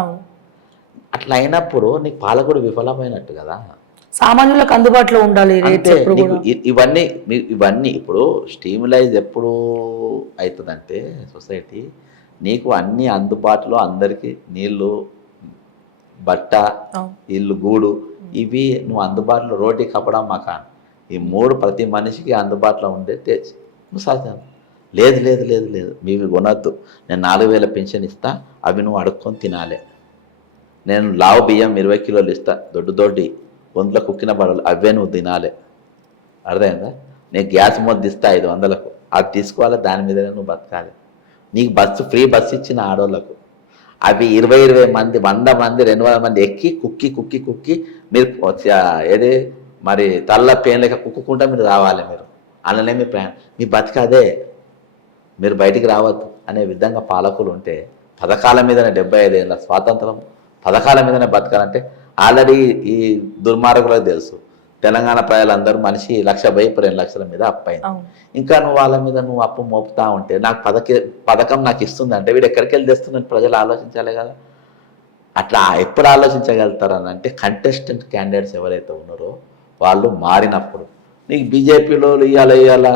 అట్లా అయినప్పుడు నీకు పాలకుడు విఫలమైనట్టు కదా. సామాన్యులకు అందుబాటులో ఉండాలి. ఇవన్నీ ఇప్పుడు స్టీములైజ్ ఎప్పుడు అవుతుందంటే సొసైటీ నీకు అన్ని అందుబాటులో అందరికీ నీళ్ళు, బట్ట, ఇల్లు, గూడు ఇవి నువ్వు అందుబాటులో రోటీ కప్పడం మకాన్ ఈ 3 ప్రతి మనిషికి అందుబాటులో ఉండే నువ్వు సాధ్యం. లేదు లేదు లేదు లేదు మీవి కొనొద్దు, నేను 4,000 పెన్షన్ ఇస్తా, అవి నువ్వు అడుక్కొని తినాలి. నేను లావు బియ్యం 20 కిలోలు ఇస్తా, దొడ్డి ఒంట్లో కుక్కిన బడలు అవే నువ్వు తినాలి. అర్థమైందా? నేను గ్యాస్ మొద్దు ఇస్తా 500కు, అది తీసుకోవాలి, దాని మీదనే నువ్వు బతకాలి. నీకు ఫ్రీ బస్సు ఇచ్చిన ఆడోళ్ళకు అవి 20 మంది 100 మంది 200 మంది ఎక్కి కుక్కి మీరు ఏది మరి తల్ల పేన్లేక కుక్కుంటా మీరు రావాలి. మీరు అలానే మీ మీ బతకదే, మీరు బయటికి రావద్దు అనే విధంగా పాలకులు ఉంటే పథకాల మీదనే 75 ఏళ్ళ స్వాతంత్రం పథకాల మీదనే బతకాలంటే ఆల్రెడీ ఈ దుర్మార్గులకు తెలుసు. తెలంగాణ ప్రజలందరూ మనిషి 1,00,000 పోయి 2 లక్షల మీద అప్పైంది. ఇంకా నువ్వు వాళ్ళ మీద నువ్వు అప్పు మోపుతా ఉంటే నాకు పథకం నాకు ఇస్తుంది అంటే వీడు ఎక్కడికి వెళ్ళి తెస్తుందని ప్రజలు ఆలోచించాలి కదా. అట్లా ఎప్పుడు ఆలోచించగలుగుతారని అంటే కంటెస్టెంట్ క్యాండిడేట్స్ ఎవరైతే ఉన్నారో వాళ్ళు మారినప్పుడు. నీకు బీజేపీలో ఇవాళ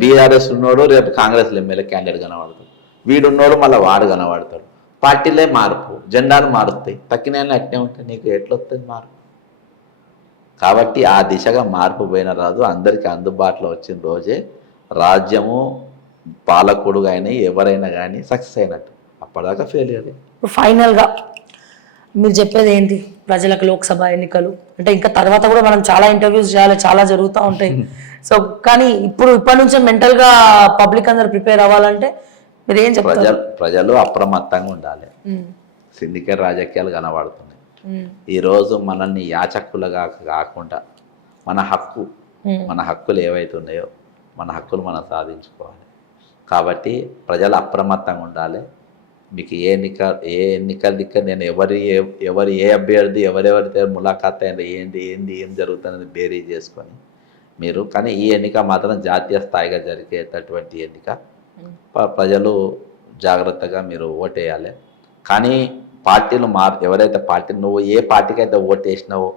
బీఆర్ఎస్ ఉన్నోడు రేపు కాంగ్రెస్లో ఎమ్మెల్యే క్యాండిడేట్ కనబడతాడు, వీడున్నోడు మళ్ళీ వాడు కనబడతాడు. పార్టీలే మార్పు, జెండాలు మారుతాయి, తక్కిన అట్నే ఉంటాయి, నీకు ఎట్లా వస్తుంది మార్పు? కాబట్టి ఆ దిశగా మార్పు పోయిన రాదు. అందరికీ అందుబాటులో వచ్చిన రోజే రాజ్యము పాలకుడుగా అయినా ఎవరైనా కానీ సక్సెస్ అయినట్టు. అప్పటిదాకా ఫెయిలియర్. ఫైనల్గా మీరు చెప్పేది ఏంటి ప్రజలకు? లోక్సభ ఎన్నికలు అంటే ఇంకా తర్వాత కూడా మనం చాలా ఇంటర్వ్యూస్ చేయాలి, చాలా జరుగుతూ ఉంటాయి. సో కానీ ఇప్పటి నుంచే మెంటల్గా పబ్లిక్ అందరు ప్రిపేర్ అవ్వాలంటే మీరు ఏం చెప్తారు? ప్రజలు అప్రమత్తంగా ఉండాలి. సిండికేట్ రాజకీయాలు కనబడుతున్నాయి. ఈరోజు మనల్ని యాచకులుగా కాకుండా మన హక్కులు ఏవైతే ఉన్నాయో మన హక్కులు మనం సాధించుకోవాలి. కాబట్టి ప్రజలు అప్రమత్తంగా ఉండాలి. మీకు ఏ ఎన్నికల దిక్క నేను ఎవరు ఏ అభ్యర్థి ఎవరెవరితో ములాఖాత్ అయినా ఏం జరుగుతుందని బేరీ చేసుకొని మీరు. కానీ ఈ ఎన్నిక మాత్రం జాతీయ స్థాయిగా జరిగేటటువంటి ఎన్నిక. ప్రజలు జాగ్రత్తగా మీరు ఓటేయాలి. కానీ పార్టీలు ఎవరైతే నువ్వు ఏ పార్టీకి అయితే ఓటు వేసినావో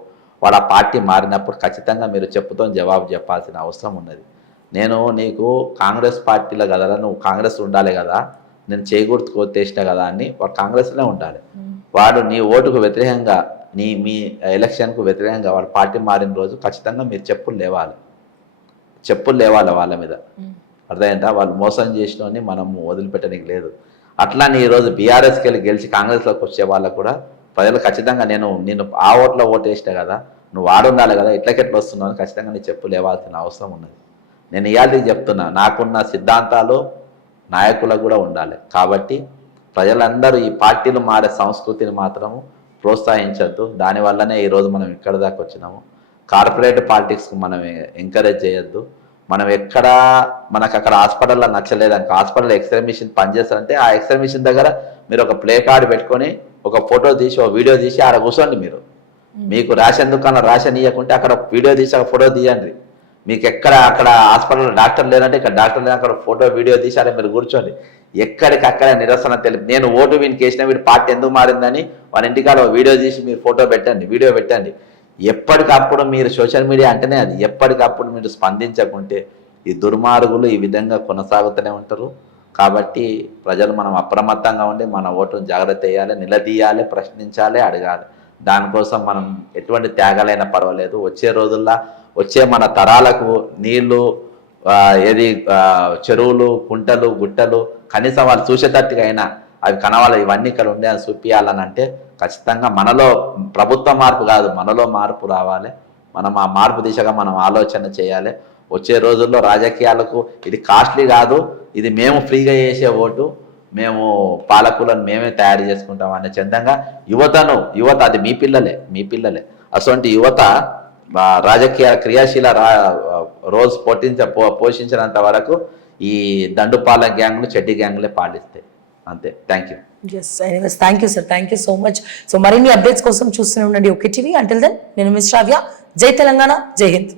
వాడు ఆ పార్టీ మారినప్పుడు ఖచ్చితంగా మీరు చెప్పుతో జవాబు చెప్పాల్సిన అవసరం ఉన్నది. నేను నీకు కాంగ్రెస్ పార్టీలో కదరా, నువ్వు కాంగ్రెస్ ఉండాలి కదా, నేను చేయకూడదు కోతేసిన కదా అని వాడు కాంగ్రెస్లో ఉండాలి. వాడు నీ ఓటుకు వ్యతిరేకంగా మీ ఎలక్షన్కు వ్యతిరేకంగా వాడు పార్టీ మారిన రోజు ఖచ్చితంగా మీరు చెప్పులు లేవాలి వాళ్ళ మీద. అర్థమైందా? వాళ్ళు మోసం చేసినోని మనం వదిలిపెట్టడానికి లేదు. అట్లానే ఈరోజు బీఆర్ఎస్కి వెళ్ళి గెలిచి కాంగ్రెస్లోకి వచ్చే వాళ్ళకు కూడా ప్రజలు ఖచ్చితంగా నేను ఆ ఓట్లో ఓటు వేసినా కదా, నువ్వు వాడుండాలి కదా, ఎట్లకెట్లా వస్తున్నావు అని ఖచ్చితంగా నీ చెప్పు లేవాల్సిన అవసరం ఉన్నది. నేను ఇవాళ చెప్తున్నా, నాకున్న సిద్ధాంతాలు నాయకులకు కూడా ఉండాలి. కాబట్టి ప్రజలందరూ ఈ పార్టీలు మారే సంస్కృతిని మాత్రము ప్రోత్సహించద్దు. దానివల్లనే ఈరోజు మనం ఇక్కడ దాకా వచ్చినాము. కార్పొరేట్ పాలిటిక్స్కి మనం ఎంకరేజ్ చేయొద్దు. మనం మనకు అక్కడ హాస్పిటల్లో నచ్చలేదనుకో, హాస్పిటల్ ఎక్స్రే మిషన్ పనిచేస్తారంటే ఆ ఎక్స్రే మిషన్ దగ్గర మీరు ఒక ప్లే కార్డు పెట్టుకొని ఒక ఫోటో తీసి ఒక వీడియో తీసి ఆడ కూర్చోండి. మీకు రేషన్ దుకాణం రేషన్ ఇవ్వకుంటే అక్కడ వీడియో తీసి ఒక ఫోటో తీయండి. మీకు అక్కడ హాస్పిటల్లో డాక్టర్ లేదంటే ఇక్కడ డాక్టర్ లేదంటే అక్కడ ఫోటో వీడియో తీసారే మీరు కూర్చోండి. ఎక్కడికక్కడ నిరసన తెలిపి నేను ఓటు వీనికి వేసిన వీడి పార్టీ ఎందుకు మారిందని వాళ్ళ ఇంటికాడ వీడియో తీసి మీరు ఫోటో పెట్టండి, వీడియో పెట్టండి. ఎప్పటికప్పుడు మీరు సోషల్ మీడియా అంటేనే అది, ఎప్పటికప్పుడు మీరు స్పందించకుంటే ఈ దుర్మార్గులు ఈ విధంగా కొనసాగుతూనే ఉంటారు. కాబట్టి ప్రజలు మనం అప్రమత్తంగా ఉండి మన ఓటును జాగ్రత్త చేయాలి, నిలదీయాలి, ప్రశ్నించాలి, అడగాలి. దానికోసం మనం ఎటువంటి త్యాగాలైనా పర్వాలేదు. వచ్చే రోజుల్లో వచ్చే మన తరాలకు నీళ్లు చెరువులు, కుంటలు, గుట్టలు కనీసం వాళ్ళు చూసేటట్టుగా అయినా అవి కనవాలి, ఇవన్నీ ఇక్కడ ఉండే అని చూపించాలని అంటే ఖచ్చితంగా మనలో ప్రభుత్వ మార్పు కాదు, మనలో మార్పు రావాలి. మనం ఆ మార్పు దిశగా మనం ఆలోచన చేయాలి. వచ్చే రోజుల్లో రాజకీయాలకు ఇది కాస్ట్లీ కాదు, ఇది మేము ఫ్రీగా చేసే ఓటు, మేము పాలకులను మేమే తయారు చేసుకుంటాం అనే చందంగా యువత అది మీ పిల్లలే అటువంటి యువత రాజకీయ క్రియాశీల రోల్స్ పోషించినంత వరకు ఈ దండుపాల గ్యాంగ్లు చెడ్డి గ్యాంగ్లే పాలిస్తాయి. అంతే. Thank you. Yes anyways thank you sir, thank you so much. So మరిన్ని అప్డేట్స్ కోసం చూస్తూనే ఉండండి ఓకే టీవీ. అంటిల్ దెన్ నేను మిస్ శ్రావ్య. జై తెలంగాణ, జై హింద్.